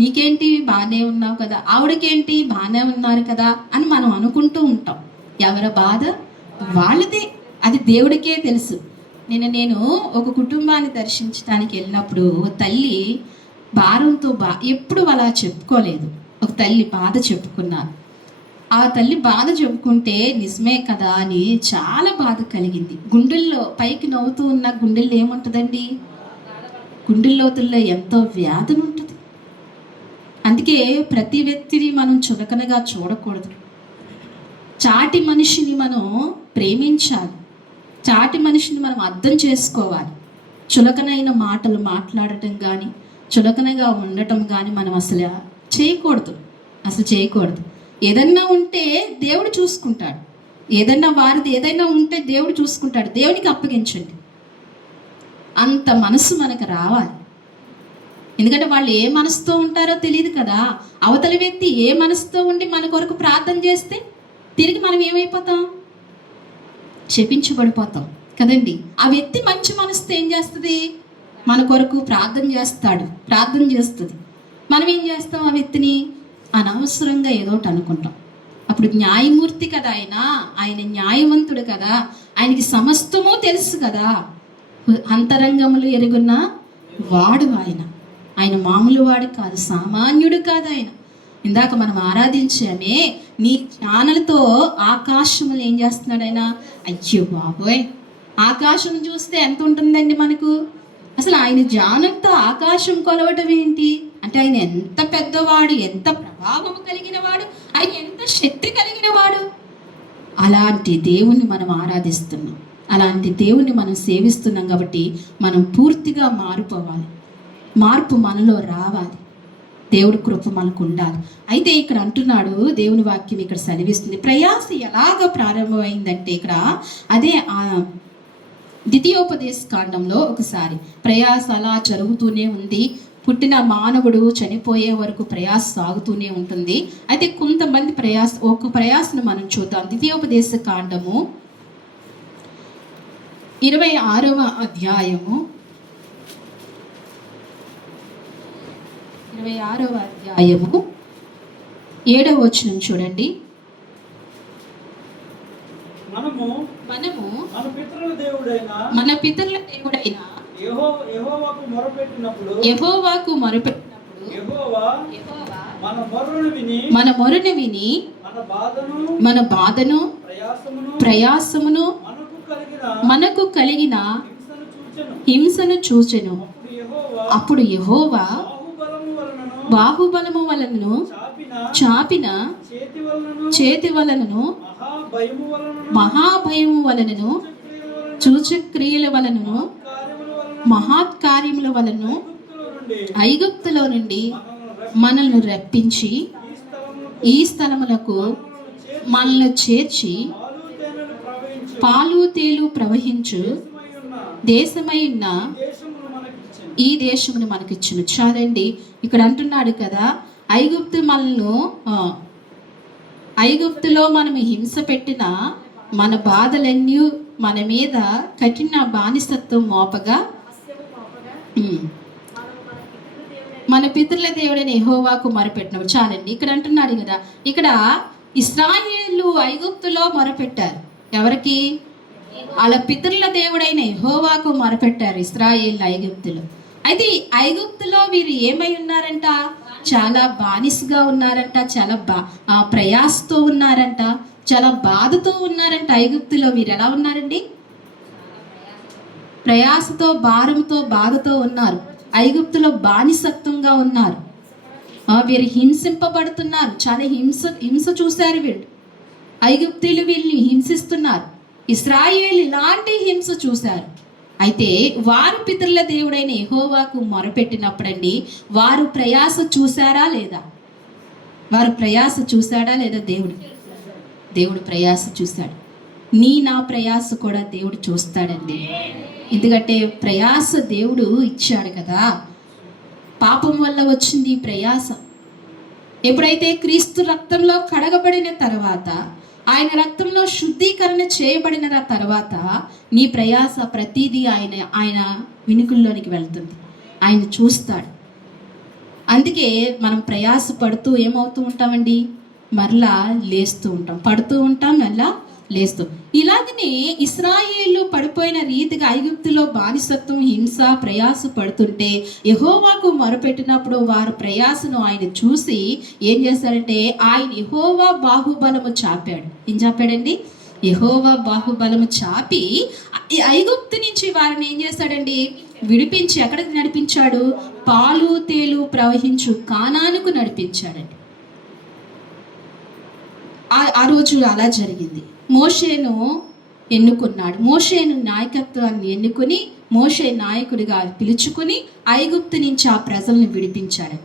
నీకేంటి బాగానే ఉన్నావు కదా, ఆవిడకేంటి బాగానే ఉన్నారు కదా అని మనం అనుకుంటూ ఉంటాం. ఎవరి బాధ వాళ్ళదే, అది దేవుడికే తెలుసు. నేను ఒక కుటుంబాన్ని దర్శించడానికి వెళ్ళినప్పుడు తల్లి భారంతో ఎప్పుడు అలా చెప్పుకోలేదు. ఒక తల్లి బాధ చెప్పుకున్నారు. ఆ తల్లి బాధ చెప్పుకుంటే నిజమే కదా అని చాలా బాధ కలిగింది. గుండెల్లో పైకి నవ్వుతూ ఉన్న గుండెల్లో ఏముంటుందండి? గుండెల్లోతుల్లో ఎంతో వ్యాధన ఉంటుంది. అందుకే ప్రతి వ్యక్తిని మనం చులకనగా చూడకూడదు. చాటి మనిషిని మనం ప్రేమించాలి. చాటి మనిషిని మనం అర్థం చేసుకోవాలి. చులకనైన మాటలు మాట్లాడటం కానీ, చులకనగా ఉండటం కానీ మనం అసలు చేయకూడదు. ఏదన్నా ఉంటే దేవుడు చూసుకుంటాడు. వారిది ఏదైనా ఉంటే దేవుడు చూసుకుంటాడు. దేవునికి అప్పగించండి. అంత మనసు మనకు రావాలి. ఎందుకంటే వాళ్ళు ఏ మనసుతో ఉంటారో తెలియదు కదా. అవతలి వ్యక్తి ఏ మనసుతో ఉండి మన కొరకు ప్రార్థన చేస్తే తిరిగి మనం ఏమైపోతాం? శపించబడిపోతాం కదండి. ఆ వ్యక్తి మంచి మనసుతో ఏం చేస్తుంది? మన కొరకు ప్రార్థన చేస్తుంది. మనం ఏం చేస్తాం? ఆ వ్యక్తిని అనవసరంగా ఏదోటి అనుకుంటాం. అప్పుడు న్యాయమూర్తి కదా ఆయన న్యాయవంతుడు కదా, ఆయనకి సమస్తము తెలుసు కదా. అంతరంగములు ఎరుగున్న వాడు ఆయన మామూలు వాడు కాదు, సామాన్యుడు కాదు ఆయన. ఇందాక మనం ఆరాధించామే, నీ జ్ఞానాలతో ఆకాశములు ఏం చేస్తున్నాడు ఆయన? అయ్యో బాబోయ్, ఆకాశం చూస్తే ఎంత ఉంటుందండి మనకు? అసలు ఆయన జ్ఞానంతో ఆకాశం కొలవటం ఏంటి అంటే, ఆయన ఎంత పెద్దవాడు, ఎంత ప్రభావం కలిగిన వాడు, ఆయన ఎంత శక్తి కలిగిన వాడు. అలాంటి దేవుణ్ణి మనం ఆరాధిస్తున్నాం, అలాంటి దేవుణ్ణి మనం సేవిస్తున్నాం. కాబట్టి మనం పూర్తిగా మారిపోవాలి. మార్పు మనలో రావాలి. దేవుడి కృప మనకు ఉండాలి. అయితే ఇక్కడ అంటున్నాడు, దేవుని వాక్యం ఇక్కడ సెలవిస్తుంది. ప్రయాస ఎలాగ ప్రారంభమైందంటే, ఇక్కడ అదే ద్వితీయోపదేశ కాండంలో ఒకసారి ప్రయాస అలా జరుగుతూనే ఉంది. పుట్టిన మానవుడు చనిపోయే వరకు ప్రయాస సాగుతూనే ఉంటుంది. అయితే కొంతమంది ఒక ప్రయాసను మనం చూద్దాం. ద్వితీయోపదేశ కాండము 26వ అధ్యాయము 7వ వచనం చూడండి. మనము మన పితరుల దేవుడైన యెహోవాకు మొరపెట్టినప్పుడు మన మొరను విని మన బాధను ప్రయాసమును మనకు కలిగిన హింసను చూచెను. అప్పుడు యెహోవా బాహుబలము వలనను చాపిన చేతి వలనను మహాభయము వలనను సూచక్రియల వలనను మహత్కార్యముల వలనను ఐగుప్తులో నుండి మనల్ని రప్పించి ఈ స్థలములకు మనల్ని చేర్చి పాలు తేలు ప్రవహించు దేశమై ఉన్న ఈ దేశమును మనకిచ్చును. చాలండి, ఇక్కడ అంటున్నాడు కదా, ఐగుప్తులో మనం హింస పెట్టిన మన బాధలన్నీ మన మీద కఠిన బానిసత్వం మోపగా మన పితరుల దేవుడైన యెహోవాకు మొరపెట్టినప్పుడు. చాలండి, ఇక్కడ అంటున్నాడు కదా, ఇక్కడ ఇశ్రాయేలు ఐగుప్తులో మొరపెట్టారు. ఎవరికి? వాళ్ళ పితరుల దేవుడైన యెహోవాకు మొరపెట్టారు ఇశ్రాయేలు ఐగుప్తులో. అయితే ఐగుప్తులో వీరు ఏమై ఉన్నారంట? చాలా బానిసగా ఉన్నారంట, చాలా ప్రయాసతో ఉన్నారంట, చాలా బాధతో ఉన్నారంట. ఐగుప్తులో వీరు ఎలా ఉన్నారండి? ప్రయాసతో, భారంతో, బాధతో ఉన్నారు. ఐగుప్తులో బానిసత్వంగా ఉన్నారు. వీరు హింసింపబడుతున్నారు. చాలా హింస చూశారు వీళ్ళు. ఐగుప్తీయులు వీళ్ళని హింసిస్తున్నారు. ఇశ్రాయేలు ఇలాంటి హింస చూశారు. అయితే వారు పితరుల దేవుడైన యెహోవాకు మొరపెట్టినప్పుడండి, వారు ప్రయాస చూశారా లేదా? వారు ప్రయాస చూశాడా లేదా? దేవుడు ప్రయాస చూశాడు. నా ప్రయాస కూడా దేవుడు చూస్తాడండి. ఎందుకంటే ప్రయాస దేవుడు ఇచ్చాడు కదా. పాపం వల్ల వచ్చింది ఈ ప్రయాస. ఎప్పుడైతే క్రీస్తు రక్తంలో కడగబడిన తర్వాత, ఆయన రక్తంలో శుద్ధీకరణ చేయబడిన తర్వాత, నీ ప్రయాస ప్రతిదీ ఆయన వినుకుల్లోనికి వెళ్తుంది. ఆయన చూస్తాడు. అందుకే మనం ప్రయాస పడుతూ ఏమవుతూ ఉంటామండి, మరలా లేస్తూ ఉంటాం. పడుతూ ఉంటాం, మళ్ళా లేస్తూ. ఇలాగనే ఇశ్రాయేలు పడిపోయిన రీతిగా ఐగుప్తులో బానిసత్వం, హింస, ప్రయాస పడుతుంటే యెహోవాకు మొరపెట్టినప్పుడు వారు ప్రయాసను ఆయన చూసి ఏం చేశారంటే, ఆయన యెహోవా బాహుబలము చాపాడు. ఏం చాపాడండి? యెహోవా బాహుబలము చాపి ఈ ఐగుప్తు నుంచి వారిని ఏం చేశాడండి? విడిపించి ఎక్కడికి నడిపించాడు? పాలు తేలు ప్రవహించు కానానుకు నడిపించాడండి. ఆ రోజు అలా జరిగింది. మోషేను ఎన్నుకున్నాడు. మోషేను నాయకత్వాన్ని ఎన్నుకొని, మోషే నాయకుడిగా పిలుచుకుని ఐగుప్తు నుంచి ఆ ప్రజలను విడిపించాడు.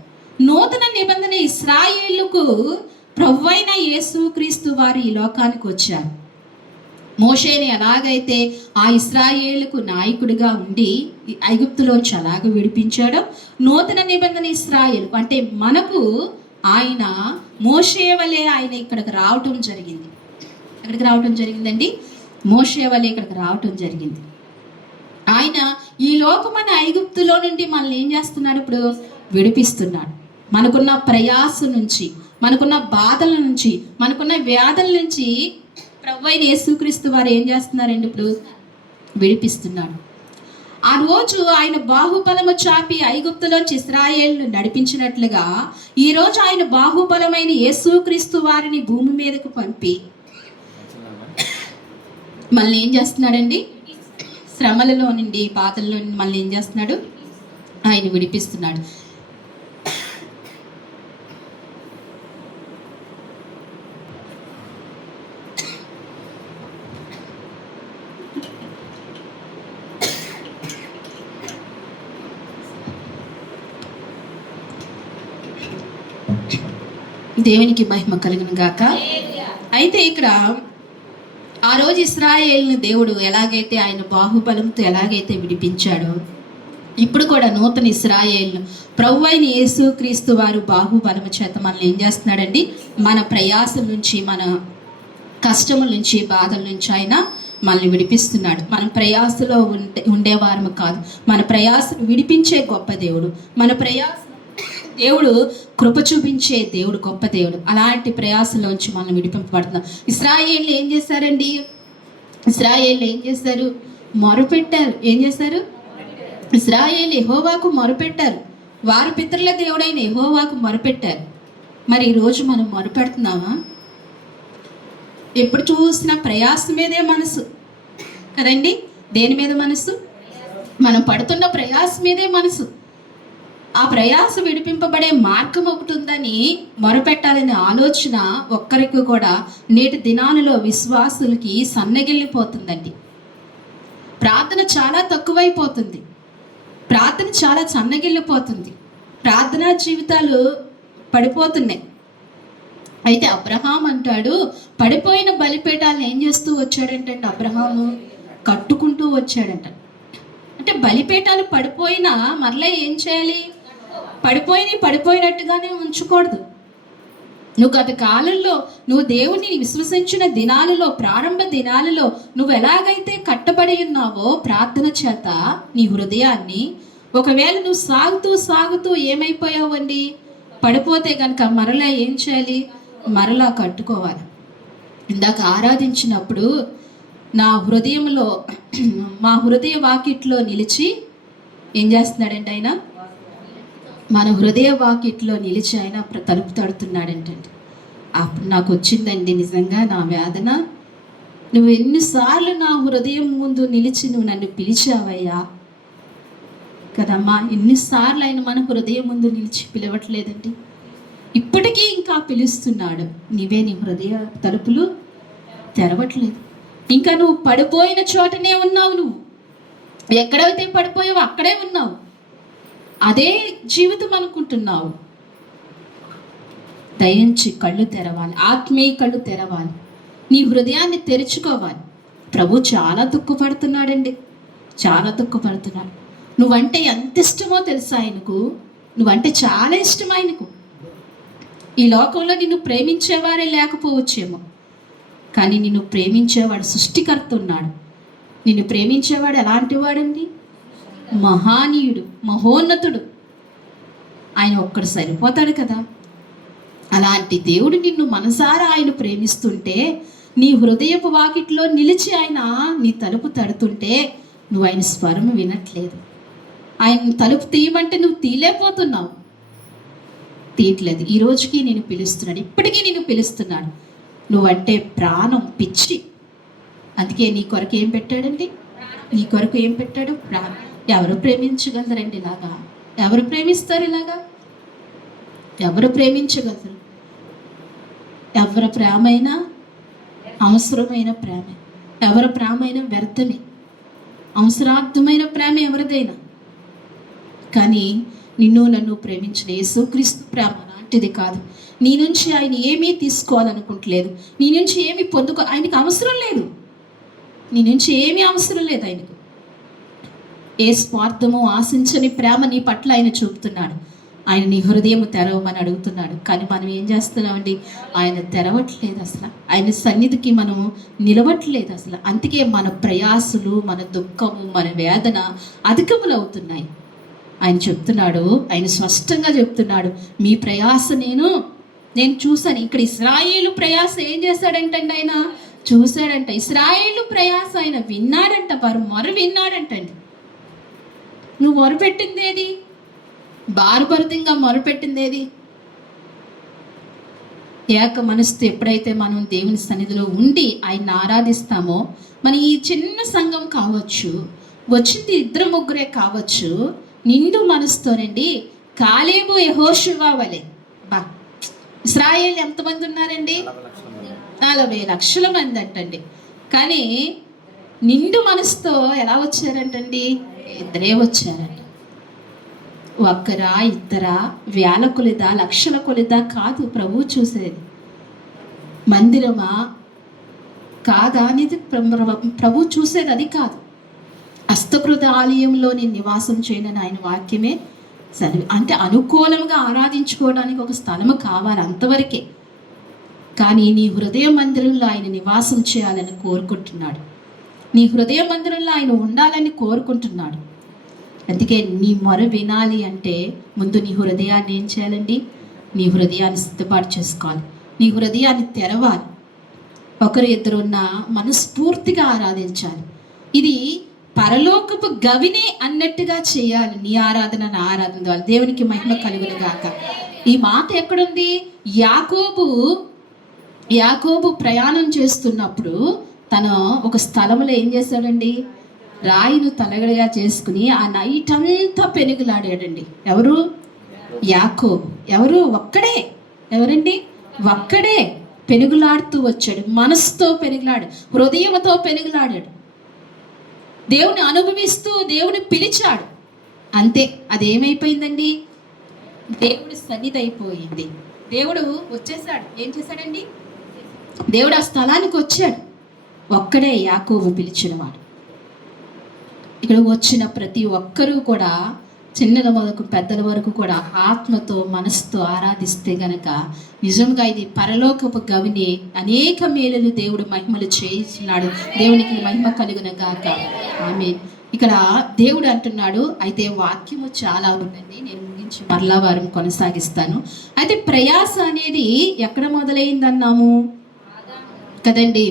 నూతన నిబంధన ఇశ్రాయేలుకు ప్రభువైన యేసుక్రీస్తు వారు ఈ లోకానికి వచ్చారు. మోషేని ఎలాగైతే ఆ ఇశ్రాయేలుకు నాయకుడిగా ఉండి ఐగుప్తులోంచి అలాగ విడిపించాడో, నూతన నిబంధన ఇశ్రాయేలు అంటే మనకు ఆయన మోషే వలె ఆయన ఇక్కడికి రావటం జరిగింది. ఎక్కడికి రావటం జరిగిందండి? మోషే వలె ఇక్కడికి రావటం జరిగింది. ఆయన ఈ లోకమైన ఐగుప్తులో నుండి మనల్ని ఏం చేస్తున్నాడు? ఇప్పుడు విడిపిస్తున్నాడు. మనకున్న ప్రయాస నుంచి, మనకున్న బాధల నుంచి, మనకున్న వ్యాధుల నుంచి ప్రభువైన యేసుక్రీస్తు వారు ఏం చేస్తున్నారండి? ఇప్పుడు విడిపిస్తున్నాడు. ఆ రోజు ఆయన బాహుబలము చాపి ఐగుప్తులోంచి ఇశ్రాయేలును నడిపించినట్లుగా ఈరోజు ఆయన బాహుబలమైన యేసుక్రీస్తు వారిని భూమి మీదకు పంపి మళ్ళీ ఏం చేస్తున్నాడండి? శ్రమలలో నుండి, బాధల్లో నుండి మళ్ళీ ఏం చేస్తున్నాడు? ఆయన విడిపిస్తున్నాడు. దేవునికి మహిమ కలుగును గాక. అయితే ఇక్కడ ఆ రోజు ఇశ్రాయేలుని దేవుడు ఎలాగైతే ఆయన బాహుబలంతో ఎలాగైతే విడిపించాడో, ఇప్పుడు కూడా నూతన ఇశ్రాయేలును ప్రభువైన యేసుక్రీస్తు వారు బాహుబలము చేత మనల్ని ఏం చేస్తున్నాడండి? మన ప్రయాసం నుంచి, మన కష్టముల నుంచి, బాధల నుంచి ఆయన మనల్ని విడిపిస్తున్నాడు. మన ప్రయాసలో ఉండేవారము కాదు. మన ప్రయాసను విడిపించే గొప్ప దేవుడు. మన ప్రయాస దేవుడు కృప చూపించే దేవుడు, గొప్ప దేవుడు. అలాంటి ప్రయాసలోంచి మనం విడిపింపబడుతున్నాం. ఇశ్రాయేలు ఏం చేశారండి? ఇశ్రాయేలు ఏం చేశారు? మొరపెట్టారు. ఏం చేశారు? ఇశ్రాయేలు యెహోవాకు మొరపెట్టారు. వారు పితరుల దేవుడైన యెహోవాకు మొరపెట్టారు. మరి ఈరోజు మనం మొరపెడుతున్నామా? ఎప్పుడు చూసినా ప్రయాస మీదే మనసు కదండి. దేని మీద మనసు? మనం పడుతున్న ప్రయాస మీదే మనసు. ఆ ప్రయాస విడిపింపబడే మార్గం ఒకటి ఉందని మొరపెట్టాలనే ఆలోచన ఒక్కరికి కూడా నేటి దినాలలో విశ్వాసులకి సన్నగిల్లిపోతుందండి. ప్రార్థన చాలా తక్కువైపోతుంది. ప్రార్థన చాలా సన్నగిల్లిపోతుంది. ప్రార్థనా జీవితాలు పడిపోతున్నాయి. అయితే అబ్రహాం అంటాడు, పడిపోయిన బలిపీఠాలను ఏం చేస్తూ వచ్చాడంటే అబ్రహాము కట్టుకుంటూ వచ్చాడంట. అంటే బలిపీఠాలు పడిపోయినా మరలా ఏం చేయాలి? పడిపోయినట్టుగానే ఉంచకూడదు. నువ్వు గత కాలంలో నువ్వు దేవుని విశ్వసించిన దినాలలో, ప్రారంభ దినాలలో నువ్వు ఎలాగైతే కట్టబడి ఉన్నావో ప్రార్థన చేత నీ హృదయాన్ని, ఒకవేళ నువ్వు సాగుతూ ఏమైపోయావండి? పడిపోతే కనుక మరలా ఏం చేయాలి? మరలా కట్టుకోవాలి. ఇందాక ఆరాధించినప్పుడు నా హృదయంలో, మా హృదయ వాకిట్లో నిలిచి ఏం చేస్తున్నాడంటే ఆయన, మన హృదయ వాకిట్లో నిలిచి ఆయన తలుపు తడుతున్నాడంటే అప్పుడు నాకు వచ్చిందండి నిజంగా నా వేదన. నువ్వు ఎన్నిసార్లు నా హృదయం ముందు నిలిచి నువ్వు నన్ను పిలిచావయ్యా కదమ్మా. ఎన్నిసార్లు ఆయన మన హృదయం ముందు నిలిచి పిలవట్లేదండి. ఇప్పటికీ ఇంకా పిలుస్తున్నాడు. నీవే నీ హృదయ తలుపులు తెరవట్లేదు. ఇంకా నువ్వు పడిపోయిన చోటనే ఉన్నావు. నువ్వు ఎక్కడైతే పడిపోయావో అక్కడే ఉన్నావు. అదే జీవితం అనుకుంటున్నావు. దయించి కళ్ళు తెరవాలి, ఆత్మీయ కళ్ళు తెరవాలి, నీ హృదయాన్ని తెరుచుకోవాలి. ప్రభు చాలా దుఃఖపడుతున్నాడండి, చాలా దుఃఖపడుతున్నాడు. నువ్వంటే ఎంత ఇష్టమో తెలుసా ఆయనకు. నువ్వంటే చాలా ఇష్టం ఆయనకు. ఈ లోకంలో నిన్ను ప్రేమించేవారే లేకపోవచ్చేమో, కానీ నిన్ను ప్రేమించేవాడు సృష్టికర్త ఉన్నాడు. నిన్ను ప్రేమించేవాడు ఎలాంటి వాడండి? మహానీయుడు, మహోన్నతుడు. ఆయన ఒక్కడు సరిపోతాడు కదా. అలాంటి దేవుడు నిన్ను మనసారా ఆయన ప్రేమిస్తుంటే, నీ హృదయపు వాకిట్లో నిలిచి ఆయన నీ తలుపు తడుతుంటే నువ్వు ఆయన స్వరం వినట్లేదు. ఆయన తలుపు తీయమంటే నువ్వు తీయలేకపోతున్నావు, తీయట్లేదు. ఈ రోజుకి నేను పిలుస్తున్నాడు, ఇప్పటికీ నేను పిలుస్తున్నాడు. నువ్వంటే ప్రాణం, పిచ్చి. అందుకే నీ కొరకు ఏం పెట్టాడండి? నీ కొరకు ఏం పెట్టాడు? ప్రాణం. ఎవరు ప్రేమించగలరండి ఇలాగా? ఎవరు ప్రేమిస్తారు ఇలాగా? ఎవరు ప్రేమించగలరు? ఎవరి ప్రేమైనా అవసరమైన ప్రేమ, ఎవరి ప్రేమైనా వ్యర్థమే. అవసరార్థమైన ప్రేమ ఎవరిదైనా. కానీ నిన్ను నన్ను ప్రేమించిన యేసుక్రీస్తు ప్రేమ అలాంటిది కాదు. నీ నుంచి ఆయన ఏమీ తీసుకోవాలనుకుంటలేదు, నీ నుంచి ఏమీ ఆయనకు అవసరం లేదు. నీ నుంచి ఏమీ అవసరం లేదు ఆయనకు. ఏ స్వార్థము ఆశించని ప్రేమ నీ పట్ల ఆయన చూపుతున్నాడు. ఆయన నీ హృదయం తెరవమని అడుగుతున్నాడు. కానీ మనం ఏం చేస్తున్నామండి? ఆయన తెరవట్లేదు అసలు. ఆయన సన్నిధికి మనము నిలవట్లేదు అసలు. అందుకే మన ప్రయాసలు, మన దుఃఖము, మన వేదన అధికములు అవుతున్నాయి. ఆయన చెప్తున్నాడు, ఆయన స్పష్టంగా చెప్తున్నాడు, మీ ప్రయాస నేను చూశాను. ఇక్కడ ఇశ్రాయేలు ప్రయాస ఏం చేశాడంటండి? ఆయన చూశాడంట. ఇశ్రాయేలు ప్రయాస ఆయన విన్నాడంట, వారు మొర విన్నాడంటండి. నువ్వు మొరపెట్టింది ఏది? బారుబరుదంగా మొరపెట్టింది ఏది? ఏక మనసుతో ఎప్పుడైతే మనం దేవుని సన్నిధిలో ఉండి ఆయన ఆరాధిస్తామో, మన ఈ చిన్న సంఘం కావచ్చు, వచ్చింది 2-3 కావచ్చు, నిండు మనసుతోనండి. కాలేబు యెహోషువ వలె. బా, ఇశ్రాయేలు ఎంతమంది ఉన్నారండి? 40 లక్షల మంది అంటండి. కానీ నిండు మనసుతో ఎలా వచ్చారంటండి? 2 వచ్చారంట. ఒక్కరా, ఇద్దరా, వేల కొలిదా, లక్షల కొలిదా కాదు ప్రభు చూసేది. మందిరమా కాదా అనేది ప్రభు చూసేది అది కాదు. హస్తకృత ఆలయంలో నేను నివాసం చేయనని ఆయన వాక్యమే అంటే అనుకూలంగా ఆరాధించుకోవడానికి ఒక స్థలము కావాలి, అంతవరకే. కానీ నీ హృదయ మందిరంలో ఆయన నివాసం చేయాలని కోరుకుంటున్నాడు. నీ హృదయ మందిరంలో ఆయన ఉండాలని కోరుకుంటున్నాడు. అందుకే నీ మొర వినాలి అంటే ముందు నీ హృదయాన్ని ఏం చేయాలండి? నీ హృదయాన్ని సిద్ధపాటు చేసుకోవాలి, నీ హృదయాన్ని తెరవాలి. 1-2 ఉన్న మనస్ఫూర్తిగా ఆరాధించాలి. ఇది పరలోకపు గవినే అన్నట్టుగా చేయాలి. నీ ఆరాధన నా ఆరాధన ద్వారా దేవునికి మహిమ కలుగును గాక. ఈ మాట ఎక్కడుంది? యాకోబు ప్రయాణం చేస్తున్నప్పుడు తను ఒక స్థలంలో ఏం చేశాడండి? రాయిను తలగడగా చేసుకుని ఆ నైట్ అంతా పెనుగులాడాడండి. ఎవరు? యాకోబు. ఎవరు? ఒక్కడే. ఎవరండి? ఒక్కడే పెనుగులాడుతూ వచ్చాడు. మనసుతో పెనుగులాడు, హృదయంతో పెనుగులాడాడు. దేవుని అనుభవిస్తూ దేవుని పిలిచాడు. అంతే. అదేమైపోయిందండి? దేవుడి సన్నిధి అయిపోయింది. దేవుడు వచ్చేసాడు. ఏం చేశాడండి? దేవుడు ఆ స్థలానికి వచ్చాడు. ఒక్కడే యాకోబు పిలిచినవాడు. ఇక్కడ వచ్చిన ప్రతి ఒక్కరూ కూడా, చిన్నల మొదలు పెద్దల వరకు కూడా ఆత్మతో మనసుతో ఆరాధిస్తే గనక నిజంగా ఇది పరలోకపు గవిని అనేక మేలులు దేవుడు మహిమలు చేయిస్తున్నాడు. దేవునికి మహిమ కలుగును గాక. ఆమేన్. ఇక్కడ దేవుడు అంటున్నాడు, అయితే వాక్యము చాలా ఉందండి, నేను ముగించి మరలా వారం కొనసాగిస్తాను. అయితే ప్రయాస అనేది ఎక్కడ మొదలైందన్నాము కదండి?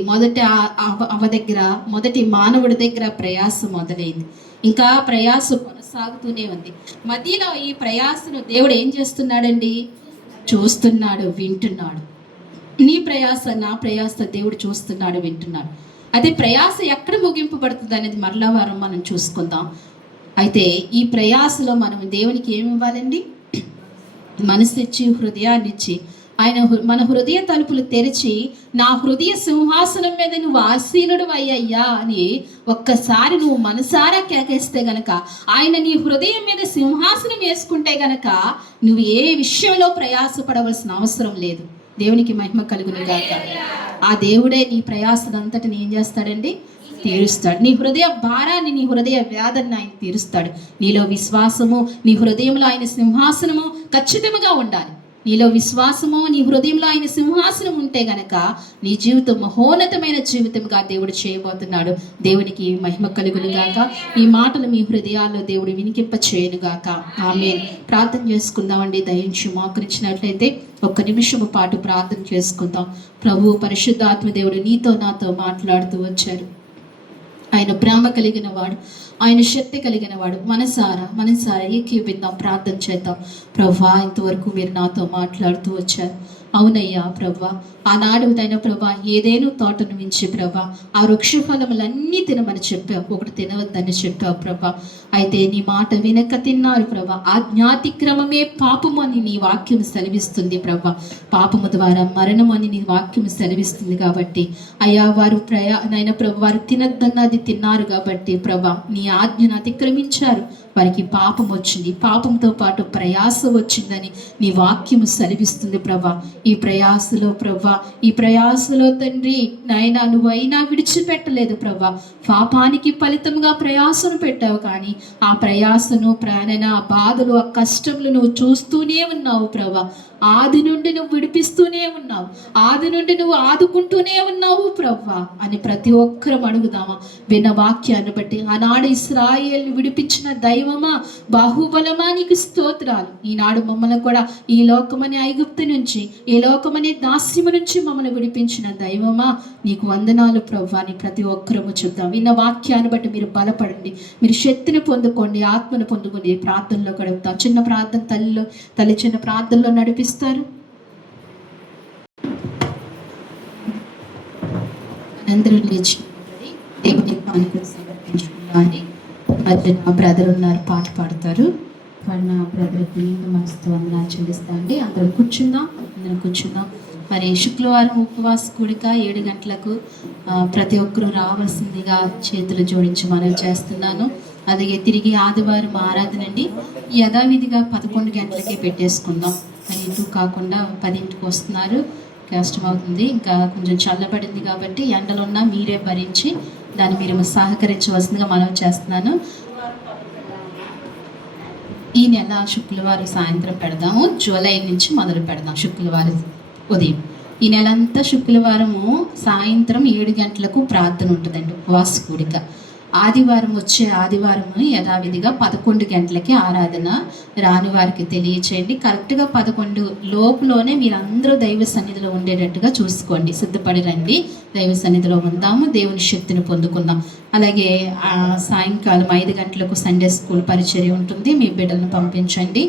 మొదటి మానవుడి దగ్గర ప్రయాస మొదలైంది. ఇంకా ప్రయాస కొనసాగుతూనే ఉంది. మధ్యలో ఈ ప్రయాసను దేవుడు ఏం చేస్తున్నాడండి? చూస్తున్నాడు, వింటున్నాడు. నీ ప్రయాస, నా ప్రయాస దేవుడు చూస్తున్నాడు, వింటున్నాడు. అదే ప్రయాస ఎక్కడ ముగింపబడుతుంది అనేది మరలా వారం మనం చూసుకుందాం. అయితే ఈ ప్రయాసలో మనం దేవునికి ఏమి ఇవ్వాలండి? మనసు ఇచ్చి, హృదయాన్ని ఇచ్చి, ఆయన మన హృదయ తలుపులు తెరిచి, నా హృదయ సింహాసనం మీద నువ్వు ఆసీనుడు అయ్యయ్యా అని ఒక్కసారి నువ్వు మనసారా కేకేస్తే గనక, ఆయన నీ హృదయం మీద సింహాసనం వేసుకుంటే గనక నువ్వు ఏ విషయంలో ప్రయాసపడవలసిన అవసరం లేదు. దేవునికి మహిమ కలుగును గాక. ఆ దేవుడే నీ ప్రయాసనంతటిని ఏం చేస్తాడండి? తీరుస్తాడు. నీ హృదయ భారాన్ని, నీ హృదయ వ్యాధులను ఆయన తీరుస్తాడు. నీలో విశ్వాసము, నీ హృదయంలో ఆయన సింహాసనము ఖచ్చితంగా ఉండాలి. నీలో విశ్వాసము, నీ హృదయంలో ఆయన సింహాసనం ఉంటే గనక నీ జీవితం మహోన్నతమైన జీవితంగా దేవుడు చేయబోతున్నాడు. దేవునికి మహిమ కలుగును గాక. ఈ మాటలు మీ హృదయాల్లో దేవుడు వినికింప చేయను గాక. ఆమేన్. ప్రార్థన చేసుకుందామండి. దయించి మోకరించినట్లయితే ఒక్క నిమిషము పాటు ప్రార్థన చేసుకుందాం. ప్రభు పరిశుద్ధాత్మ దేవుడు నీతో నాతో మాట్లాడుతూ వచ్చారు. ఆయన ప్రేమ కలిగిన వాడు, ఆయన శక్తి కలిగిన వాడు. మనసారా ఏకీవిద్దాం, ప్రార్థన చేద్దాం. ప్రభా, ఇంతవరకు మీరు నాతో మాట్లాడుతూ వచ్చారు. అవునయ్యా ప్రభా, ఆనాడు అయినా ప్రభా ఏదేను తోటను మించి ప్రభా ఆ వృక్ష ఫలములన్నీ తినమని చెప్పావు, ఒకటి తినవద్దని చెప్పావు ప్రభా. అయితే నీ మాట వినక తిన్నారు ప్రభా. ఆజ్ఞాతిక్రమమే పాపము అని నీ వాక్యం సెలవిస్తుంది ప్రభా. పాపము ద్వారా మరణము అని నీ వాక్యం సెలవిస్తుంది కాబట్టి అయ్యా, వారు నైనా ప్రభు వారు తినద్దన్నది తిన్నారు కాబట్టి ప్రభా నీ ఆజ్ఞను అతిక్రమించారు. వారికి పాపం వచ్చింది, పాపంతో పాటు ప్రయాస వచ్చిందని నీ వాక్యము సెలవిస్తుంది ప్రభా. ఈ ప్రయాసలో ప్రభా, ఈ ప్రయాసలో తండ్రి నాయనా నువ్వైనా విడిచిపెట్టలేదు ప్రభా. పాపానికి ఫలితంగా ప్రయాసను పెట్టావు, కానీ ఆ ప్రయాసను, ప్రాణన, ఆ బాధలు, ఆ కష్టములు నువ్వు చూస్తూనే ఉన్నావు ప్రభా. ఆది నుండి నువ్వు విడిపిస్తూనే ఉన్నావు, ఆది నుండి నువ్వు ఆదుకుంటూనే ఉన్నావు ప్రభా అని ప్రతి ఒక్కరం అడుగుదామా? విన్న వాక్యాన్ని బట్టి ఆనాడు ఇశ్రాయేలును విడిపించిన దైవమా, బాహుబలమా నీకు స్తోత్రాలు. ఈనాడు మమ్మల్ని కూడా ఈ లోకమనే ఐగుప్తు నుంచి, ఈ లోకమనే దాస్యము నుంచి మమ్మల్ని విడిపించిన దైవమా నీకు వందనాలు ప్రభా అని ప్రతి ఒక్కరము చెప్తాం. విన్న వాక్యాన్ని బట్టి మీరు బలపడండి, మీరు శక్తిని పొందుకోండి, ఆత్మను పొందుకోండి. ప్రార్థనలో గడుపుతాం. చిన్న ప్రార్థన తల్లి చిన్న ప్రార్థనలో నడిపిస్తారు. అందరూ లేచి దేవుని పానికి సమర్పించుకున్నాను. మధ్య నా బ్రదర్ ఉన్నారు, పాట పాడతారు. వాళ్ళ బ్రదర్కి మనసుతో వందనాలు చెల్లిస్తా అండి. అందరూ కూర్చుందాం. మరి శుక్రవారం ఉపవాస కూడిక 7 గంటలకు ప్రతి ఒక్కరూ రావాల్సిందిగా చేతులు జోడించి మనవి చేస్తున్నాను. అలాగే తిరిగి ఆదివారం ఆరాధన అండి యథావిధిగా 11 గంటలకే పెట్టేసుకుందాం. ఇటు కాకుండా 10ంటికి వస్తున్నారు, కష్టమవుతుంది. ఇంకా కొంచెం చల్లబడింది కాబట్టి ఎండలున్నా మీరే భరించి దాన్ని మీరు సహకరించవలసిందిగా మనవి చేస్తున్నాను. ఈ నెల శుక్రవారం సాయంత్రం పెడదాము. జూలై నుంచి మొదలు పెడదాం. శుక్రవారం ఉదయం ఈ నెలంతా శుక్రవారము సాయంత్రం 7 గంటలకు ప్రార్థన ఉంటుందండి, ఉపవాస కూడిక. వచ్చే ఆదివారం యథావిధిగా 11 గంటలకి ఆరాధన. రాని వారికి తెలియచేయండి. కరెక్ట్గా 11 లోపులోనే మీరందరూ దైవ సన్నిధిలో ఉండేటట్టుగా చూసుకోండి. సిద్ధపడి రండి, దైవ సన్నిధిలో ఉందాము, దేవుని శక్తిని పొందుకుందాం. అలాగే సాయంకాలం 5 గంటలకు సండే స్కూల్ పరిచర్య ఉంటుంది. మీ బిడ్డలను పంపించండి.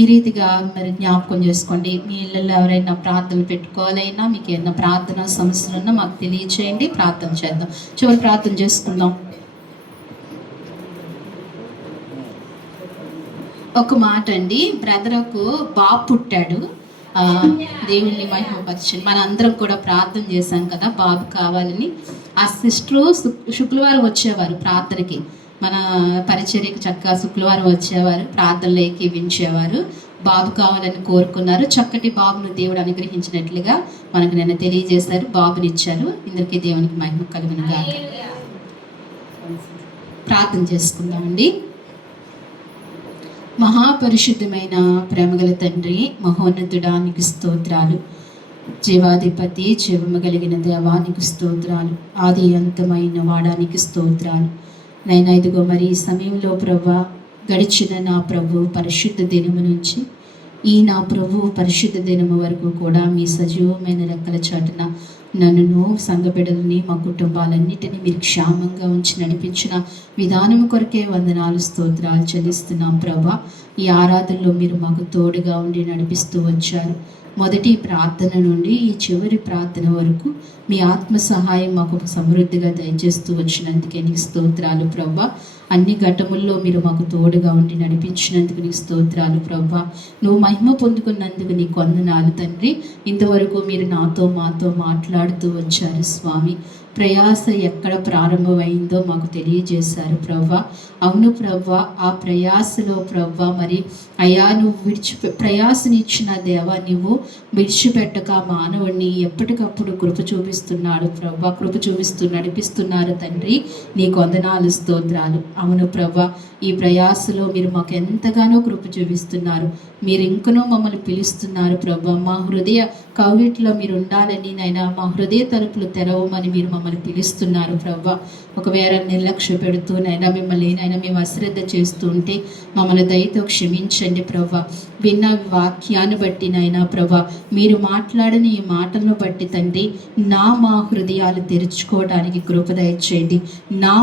ఈ రీతిగా మరి జ్ఞాపకం చేసుకోండి. మీ ఇళ్ళల్లో ఎవరైనా ప్రార్థనలు పెట్టుకోవాలైనా, మీకు ఏమైనా ప్రార్థన సమస్యలున్నా మాకు తెలియచేయండి, ప్రార్థన చేద్దాం. చివరి ప్రార్థన చేసుకుందాం. ఒక మాట అండి, బ్రదర్కు బాబు పుట్టాడు. దేవుణ్ణి మహిమపరచండి. మన అందరం కూడా ప్రార్థన చేశాం కదా బాబు కావాలని. ఆ సిస్టరు శుక్రవారం వచ్చేవారు ప్రార్థనకి, మన పరిచర్యకి చక్కగా శుక్రవారం వచ్చేవారు, ప్రార్థనలు ఏకీవించేవారు. బాబు కావాలని కోరుకున్నారు. చక్కటి బాబును దేవుడు అనుగ్రహించినట్లుగా మనకు నిన్న తెలియజేశారు. బాబునిచ్చారు. ఇందరికీ దేవునికి మహిమ కలుగును గాక. ప్రార్థన చేసుకుందామండి. మహాపరిశుద్ధమైన ప్రేమగల తండ్రి, మహోన్నతుడానికి స్తోత్రాలు. జీవాధిపతి, జీవము కలిగిన దేవానికి స్తోత్రాలు. ఆది అంతమైన వాడానికి స్తోత్రాలు. నైనా ఇదిగో మరి ఈ సమయంలో ప్రభా, గడిచిన నా ప్రభు పరిశుద్ధ దినము నుంచి ఈ నా ప్రభు పరిశుద్ధ దినము వరకు కూడా మీ సజీవమైన రెక్కల చాటున నన్ను, సంఘ బిడ్డలని, మా కుటుంబాలన్నిటినీ మీరు క్షేమంగా ఉంచి నడిపించిన విధానం కొరకే వందనాలు, స్తోత్రాలు చెల్లిస్తున్నాం ప్రభా. ఈ ఆరాధనలో మీరు మాకు తోడుగా ఉండి నడిపిస్తూ వచ్చారు. మొదటి ప్రార్థన నుండి ఈ చివరి ప్రార్థన వరకు మీ ఆత్మ సహాయం మాకు సమృద్ధిగా దయచేస్తూ వచ్చినందుకే నీకు స్తోత్రాలు ప్రభా. అన్ని ఘట్టముల్లో మీరు మాకు తోడుగా ఉండి నడిపించినందుకు నీకు స్తోత్రాలు ప్రభా. నువ్వు మహిమ పొందుకున్నందుకు నీకు వందనాలు తండ్రి. ఇంతవరకు మీరు నాతో మాతో మాట్లాడుతూ వచ్చారు స్వామి. ప్రయాస ఎక్కడ ప్రారంభమైందో మాకు తెలియజేశారు ప్రవ్వా. అవును ప్రవ్వా, ఆ ప్రయాసలో ప్రవ్వా మరి అయ్యా నువ్వు ప్రయాసనిచ్చిన దేవా, నువ్వు విడిచిపెట్టక మానవుడిని ఎప్పటికప్పుడు కృప చూపిస్తున్నాడు ప్రవ్వా, కృప చూపిస్తూ నడిపిస్తున్నారు తండ్రి. నీకు వందనాలు స్తోత్రాలు. అవును ప్రవ్వా, ఈ ప్రయాసలో మీరు మాకు ఎంతగానో కృప చూపిస్తున్నారు. మీరు ఇంకనూ మమ్మల్ని పిలుస్తున్నారు ప్రభా. మా హృదయ కౌగిట్లో మీరు ఉండాలని నైనా మా హృదయ తలుపులు తెరవమని మీరు మమ్మల్ని పిలుస్తున్నారు ప్రభా. ఒకవేళ నిర్లక్ష్య పెడుతూ నైనా మిమ్మల్ని నైనా మేము అశ్రద్ధ చేస్తూ ఉంటే మమ్మల్ని దయతో క్షమించండి ప్రభా. విన్న వాక్యాన్ని బట్టి నైనా ప్రభా, మీరు మాట్లాడిన ఈ మాటలను బట్టి తండ్రి మా హృదయాలు తెరుచుకోవడానికి కృప దయచేయండి.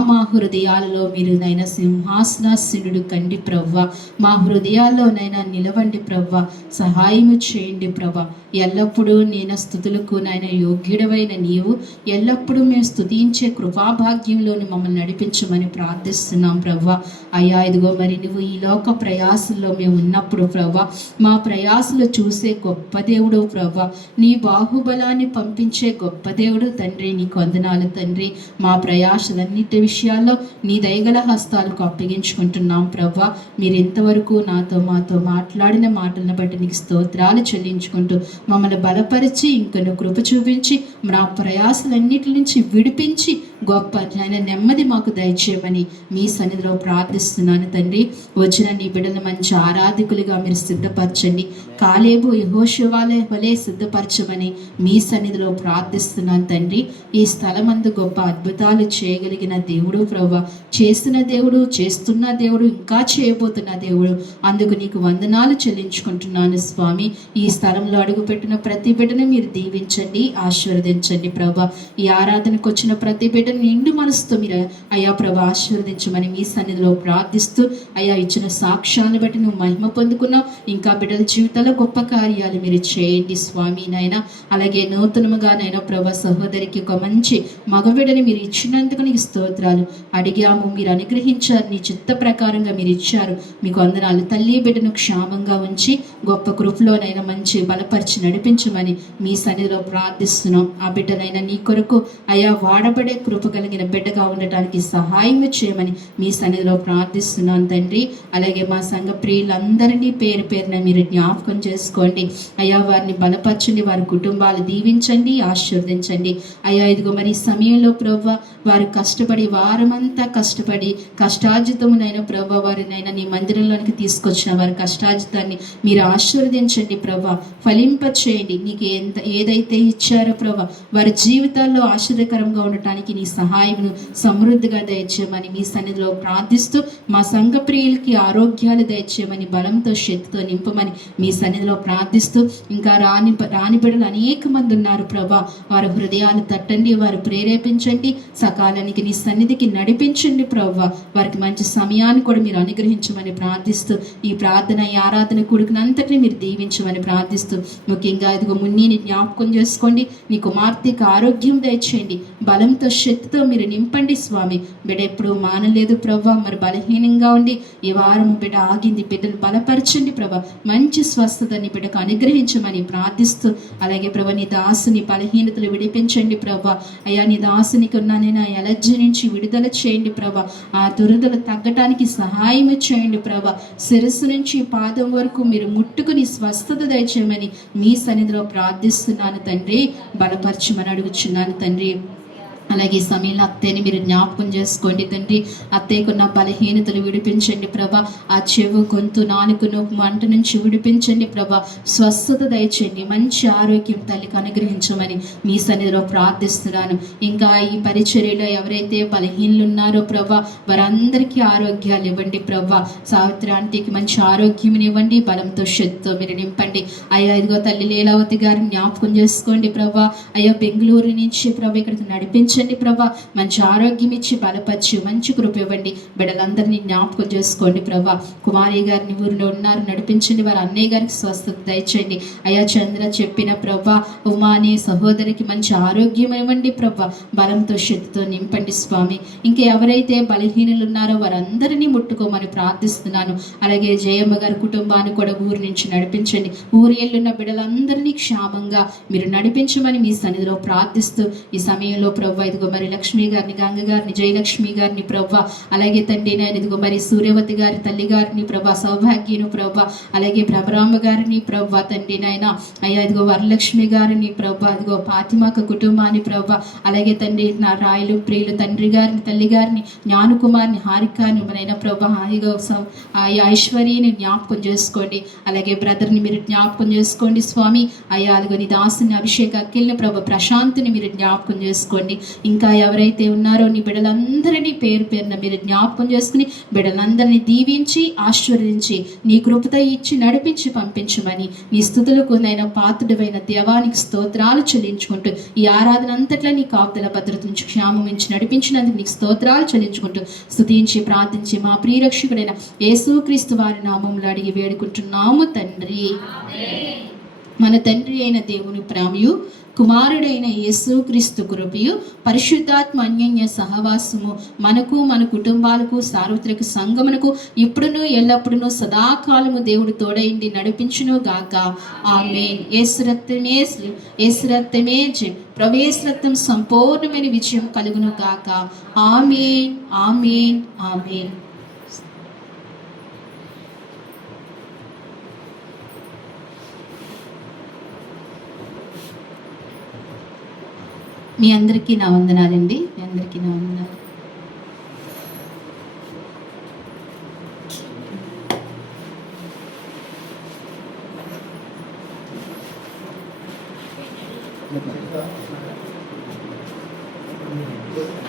మా హృదయాలలో మీరు నైనా సింహాసనాసీనుడు కండి ప్రవ్వా. మా హృదయాల్లోనైనా నిలవండి ప్రవ్వా. సహాయము చేయండి ప్రభా. ఎల్లప్పుడూ నేను స్తుతులకు నాయన యోగ్యుడవైన నీవు ఎల్లప్పుడూ మేము స్తుతించే కృపాభాగ్యంలోని మమ్మల్ని నడిపించమని ప్రార్థిస్తున్నాం ప్రవ్వా. అయ్యా ఇదిగో మరి నువ్వు ఈ లోక ప్రయాసంలో మేము ఉన్నప్పుడు ప్రవ్వా, మా ప్రయాసలు చూసే గొప్ప దేవుడు ప్రవ్వా. నీ బాహుబలాన్ని పంపించే గొప్ప దేవుడు తండ్రి. నీకు వందనాలు తండ్రి. మా ప్రయాసలన్నిటి విషయాల్లో నీ దయగల హస్తాలకు అప్పగించుకుంటున్నాం ప్రవ్వా. మీరు ఇంతవరకు నాతో మాతో మాట్లాడిన మాటలను బట్టి నీకు స్తోత్రాలు చెల్లించుకుంటూ మమ్మల్ని బలపరిచి ఇంకను కృప చూపించి మా ప్రయాసలన్నిటి నుంచి విడిపించి గొప్ప నెమ్మది మాకు దయచేయమని మీ సన్నిధిలో ప్రార్థిస్తున్నాను తండ్రి. వచ్చిన నీ బిడ్డలు మంచి ఆరాధకులుగా మీరు సిద్ధపరచండి. కాలేబు యెహోషువల వలె సిద్ధపరచమని మీ సన్నిధిలో ప్రార్థిస్తున్నాను తండ్రి. ఈ స్థలమందు గొప్ప అద్భుతాలు చేయగలిగిన దేవుడు ప్రభువా, చేసిన దేవుడు, చేస్తున్న దేవుడు, ఇంకా చేయబోతున్న దేవుడు. అందుకు నీకు వందనాలు చెల్లించుకుంటున్నాను స్వామి. ఈ స్థలంలో అడుగుపెట్టిన ప్రతి బిడ్డను మీరు దీవించండి, ఆశీర్వదించండి ప్రభా. ఈ ఆరాధనకు వచ్చిన ప్రతి బిడ్డను నిండు మనసుతో మీరు అయ్యా ప్రభా ఆశీర్వదించమని మీ సన్నిధిలో ప్రార్థిస్తూ అయ్యా ఇచ్చిన సాక్ష్యాన్ని బట్టి నువ్వు మహిమ పొందుకున్నావు. ఇంకా బిడ్డల జీవితాల్లో గొప్ప కార్యాలు మీరు చేయండి స్వామి నాయన. అలాగే నూతనముగా నైనా ప్రభా సహోదరికి ఒక మంచి మగబిడ్డని మీరు ఇచ్చినందుకు నీకు స్తోత్రాలు. అడిగాము, మీరు అనుగ్రహించారు, నీ చిత్త ప్రకారంగా మీరు ఇచ్చారు. మీకు వందనాలు. తల్లి బిడ్డను క్షేమంగా ఉంచి గొప్ప కృపలోనైనా మంచి బలపరిచి నడిపించమని మీ సన్నిధిలో ప్రార్థిస్తున్నాం. ఆ బిడ్డనైనా నీ కొరకు అయా వాడబడే కృప కలిగిన బిడ్డగా ఉండటానికి సహాయం చేయమని మీ సన్నిధిలో ప్రార్థిస్తున్నాను తండ్రి. అలాగే మా సంఘ ప్రియులందరినీ పేరు పేరున మీరు జ్ఞాపకం చేసుకోండి అయ్యా. వారిని బలపరచండి, వారి కుటుంబాలు దీవించండి, ఆశీర్వదించండి అయ్యా. ఇదిగో మరి ఈ సమయంలో ప్రభా వారు కష్టపడి వారమంతా కష్టపడి కష్టార్జితమునైనా ప్రభా వారినైనా నీ మందిరంలోనికి తీసుకొచ్చిన వారి కష్టార్జితాన్ని మీరు ఆశీర్వదించండి ప్రభా. ఫలింప చేయండి. నీకు ఏదైతే ఇచ్చారో ప్రభా వారి జీవితాల్లో ఆశ్చర్యకరంగా ఉండటానికి నీ సహాయమును సమృద్ధిగా దయచేయమని మీ సన్నిధిలో ప్రార్థిస్తూ మా సంఘ ప్రియులకి ఆరోగ్యాలు దయచేయమని బలంతో శక్తితో నింపమని మీ సన్నిధిలో ప్రార్థిస్తూ ఇంకా రాని బిడ్డలు అనేక మంది ఉన్నారు ప్రభా. వారి హృదయాలు తట్టండి, వారు ప్రేరేపించండి, సకాలానికి నీ సన్నిధికి నడిపించండి ప్రభా. వారికి మంచి సమయాన్ని కూడా మీరు అనుగ్రహించమని ప్రార్థిస్తూ ఈ ప్రార్థన ఈ ఆరాధన కూడికినంతటిని మీరు దీవించమని ప్రార్థిస్తూ ముఖ్యంగా ఇదిగో మున్నీని జ్ఞాపకం చేసుకోండి. నీ కుమార్తెకు ఆరోగ్యం దయచేయండి, బలంతో శక్తితో మీరు నింపండి స్వామి. బిడ్డ ఎప్పుడు మానలేదు ప్రభా, మరి బలహీనంగా ఉండి ఈ వారం బిడ్డ ఆగింది. బిడ్డను బలపరచండి ప్రభా, మంచి స్వస్థతని బిడ్డకు అనుగ్రహించమని ప్రార్థిస్తూ అలాగే ప్రభా నీ దాసుని బలహీనతలు విడిపించండి ప్రభా. అయ్యా నీ దాసునికి ఉన్నానైనా ఎలర్జీ నుంచి విడుదల చేయండి ప్రభా. ఆ దురదలు తగ్గటానికి సహాయం చేయండి ప్రభా. శిరస్సు నుంచి పాదం వరకు మీరు ముట్టుకుని స్వస్థత దయచేయమని మీ సన్నిధిలో ప్రార్థిస్తున్నాను తండ్రి. బలపరచమని అడుగుచున్నాను తండ్రి. అలాగే ఈ సమయంలో అత్తయ్యని మీరు జ్ఞాపకం చేసుకోండి తండ్రి. అత్తయ్యకున్న బలహీనతలు విడిపించండి ప్రభా. ఆ చెవు, గొంతు, నాలుకను మంట నుంచి విడిపించండి ప్రభా. స్వస్థత దయచేయండి, మంచి ఆరోగ్యం తల్లికి అనుగ్రహించమని మీ సన్నిధిలో ప్రార్థిస్తున్నాను. ఇంకా ఈ పరిచర్యలో ఎవరైతే బలహీనలు ఉన్నారో ప్రభా వారందరికీ ఆరోగ్యాలు ఇవ్వండి ప్రభా. సావిత్రి ఆంటీకి మంచి ఆరోగ్యం ఇవ్వండి, బలంతో శక్తితో మీరు నింపండి అయ్యా. ఇదిగో తల్లి లీలావతి గారిని జ్ఞాపకం చేసుకోండి ప్రభా. అయ్యా బెంగళూరు నుంచి ప్రభా ఇక్కడికి నడిపించండి నడిపించండి ప్రభా. మంచి ఆరోగ్యం ఇచ్చి బలపరిచి మంచి కృప ఇవ్వండి. బిడ్డలందరినీ జ్ఞాపకం చేసుకోండి ప్రభా. కుమారి గారిని ఊరిలో ఉన్నారు, నడిపించండి. వారి అన్నయ్య గారికి స్వస్థత దయచేయండి అయ్యా. చంద్ర చెప్పిన ప్రభా, ఉమాని సహోదరికి మంచి ఆరోగ్యం ఇవ్వండి ప్రభా. బలంతో శక్తితో నింపండి స్వామి. ఇంకా ఎవరైతే బలహీనులు ఉన్నారో వారందరినీ ముట్టుకోమని ప్రార్థిస్తున్నాను. అలాగే జయమ్మ గారి కుటుంబాన్ని కూడా ఊరి నుంచి నడిపించండి. ఊరి ఎల్లున్న బిడ్డలందరినీ క్షేమంగా మీరు నడిపించమని మీ సన్నిధిలో ప్రార్థిస్తూ ఈ సమయంలో ప్రభా ఇదిగో మరి లక్ష్మి గారిని, గంగ గారిని, జయలక్ష్మి గారిని ప్రభా, అలాగే తండ్రి నేను ఇదిగో మరి సూర్యవతి గారి తల్లి గారిని ప్రభా, సౌభాగ్యను ప్రభా, అలాగే ప్రభరామ గారిని ప్రభా తండ్రి నాయన అయ్యా ఇదిగో వరలక్ష్మి గారిని ప్రభా, ఇదిగో ఫాతిమాక కుటుంబాన్ని ప్రభా, అలాగే తండ్రి నా రాయలు ప్రియులు తండ్రి గారిని, తల్లి గారిని, జ్ఞానకుమార్ని, హారికాని మనైనా ప్రభా, ఇదిగో ఐశ్వర్యని జ్ఞాపకం చేసుకోండి. అలాగే బ్రదర్ని మీరు జ్ఞాపకం చేసుకోండి స్వామి. అయ్యా అదిగో నీ దాసుని అభిషేక అఖిల్ని ప్రభా, ప్రశాంతిని మీరు జ్ఞాపకం చేసుకోండి. ఇంకా ఎవరైతే ఉన్నారో నీ బిడ్డలందరినీ పేరు పేరున మీరు జ్ఞాపకం చేసుకుని బిడ్డలందరినీ దీవించి ఆశీర్వదించి నీ కృపతో ఇచ్చి నడిపించి పంపించమని నీ స్తుతులకు నైనా పాత్రుడైన దేవానికి స్తోత్రాలు చెల్లించుకుంటూ ఈ ఆరాధన అంతట్లా నీ కాపుదల భద్రత నుంచి క్షేమం నుంచి నడిపించినందుకు నీకు స్తోత్రాలు చెల్లించుకుంటూ స్తుతించి ప్రార్థించి మా ప్రియరక్షకుడైన యేసుక్రీస్తు వారి నామములో అడిగి వేడుకుంటున్నాము తండ్రి. మన తండ్రి అయిన దేవుని ప్రేమయు, కుమారుడైన యేసుక్రీస్తు కృపయు, పరిశుద్ధాత్మ అన్యోన్య సహవాసము మనకు, మన కుటుంబాలకు, సార్వత్రిక సంఘమునకు ఇప్పుడును ఎల్లప్పుడును సదాకాలము దేవుడు తోడైండి నడిపించును గాక. ఆమేన్. యేసు రక్తమే ప్రవేశ రక్తం సంపూర్ణమైన విజయం కలుగును గాక. ఆమేన్, ఆమేన్, ఆమేన్. మీ అందరికీ నా వందనాలండి. మీ అందరికీ నా వందనాలు. Thank you.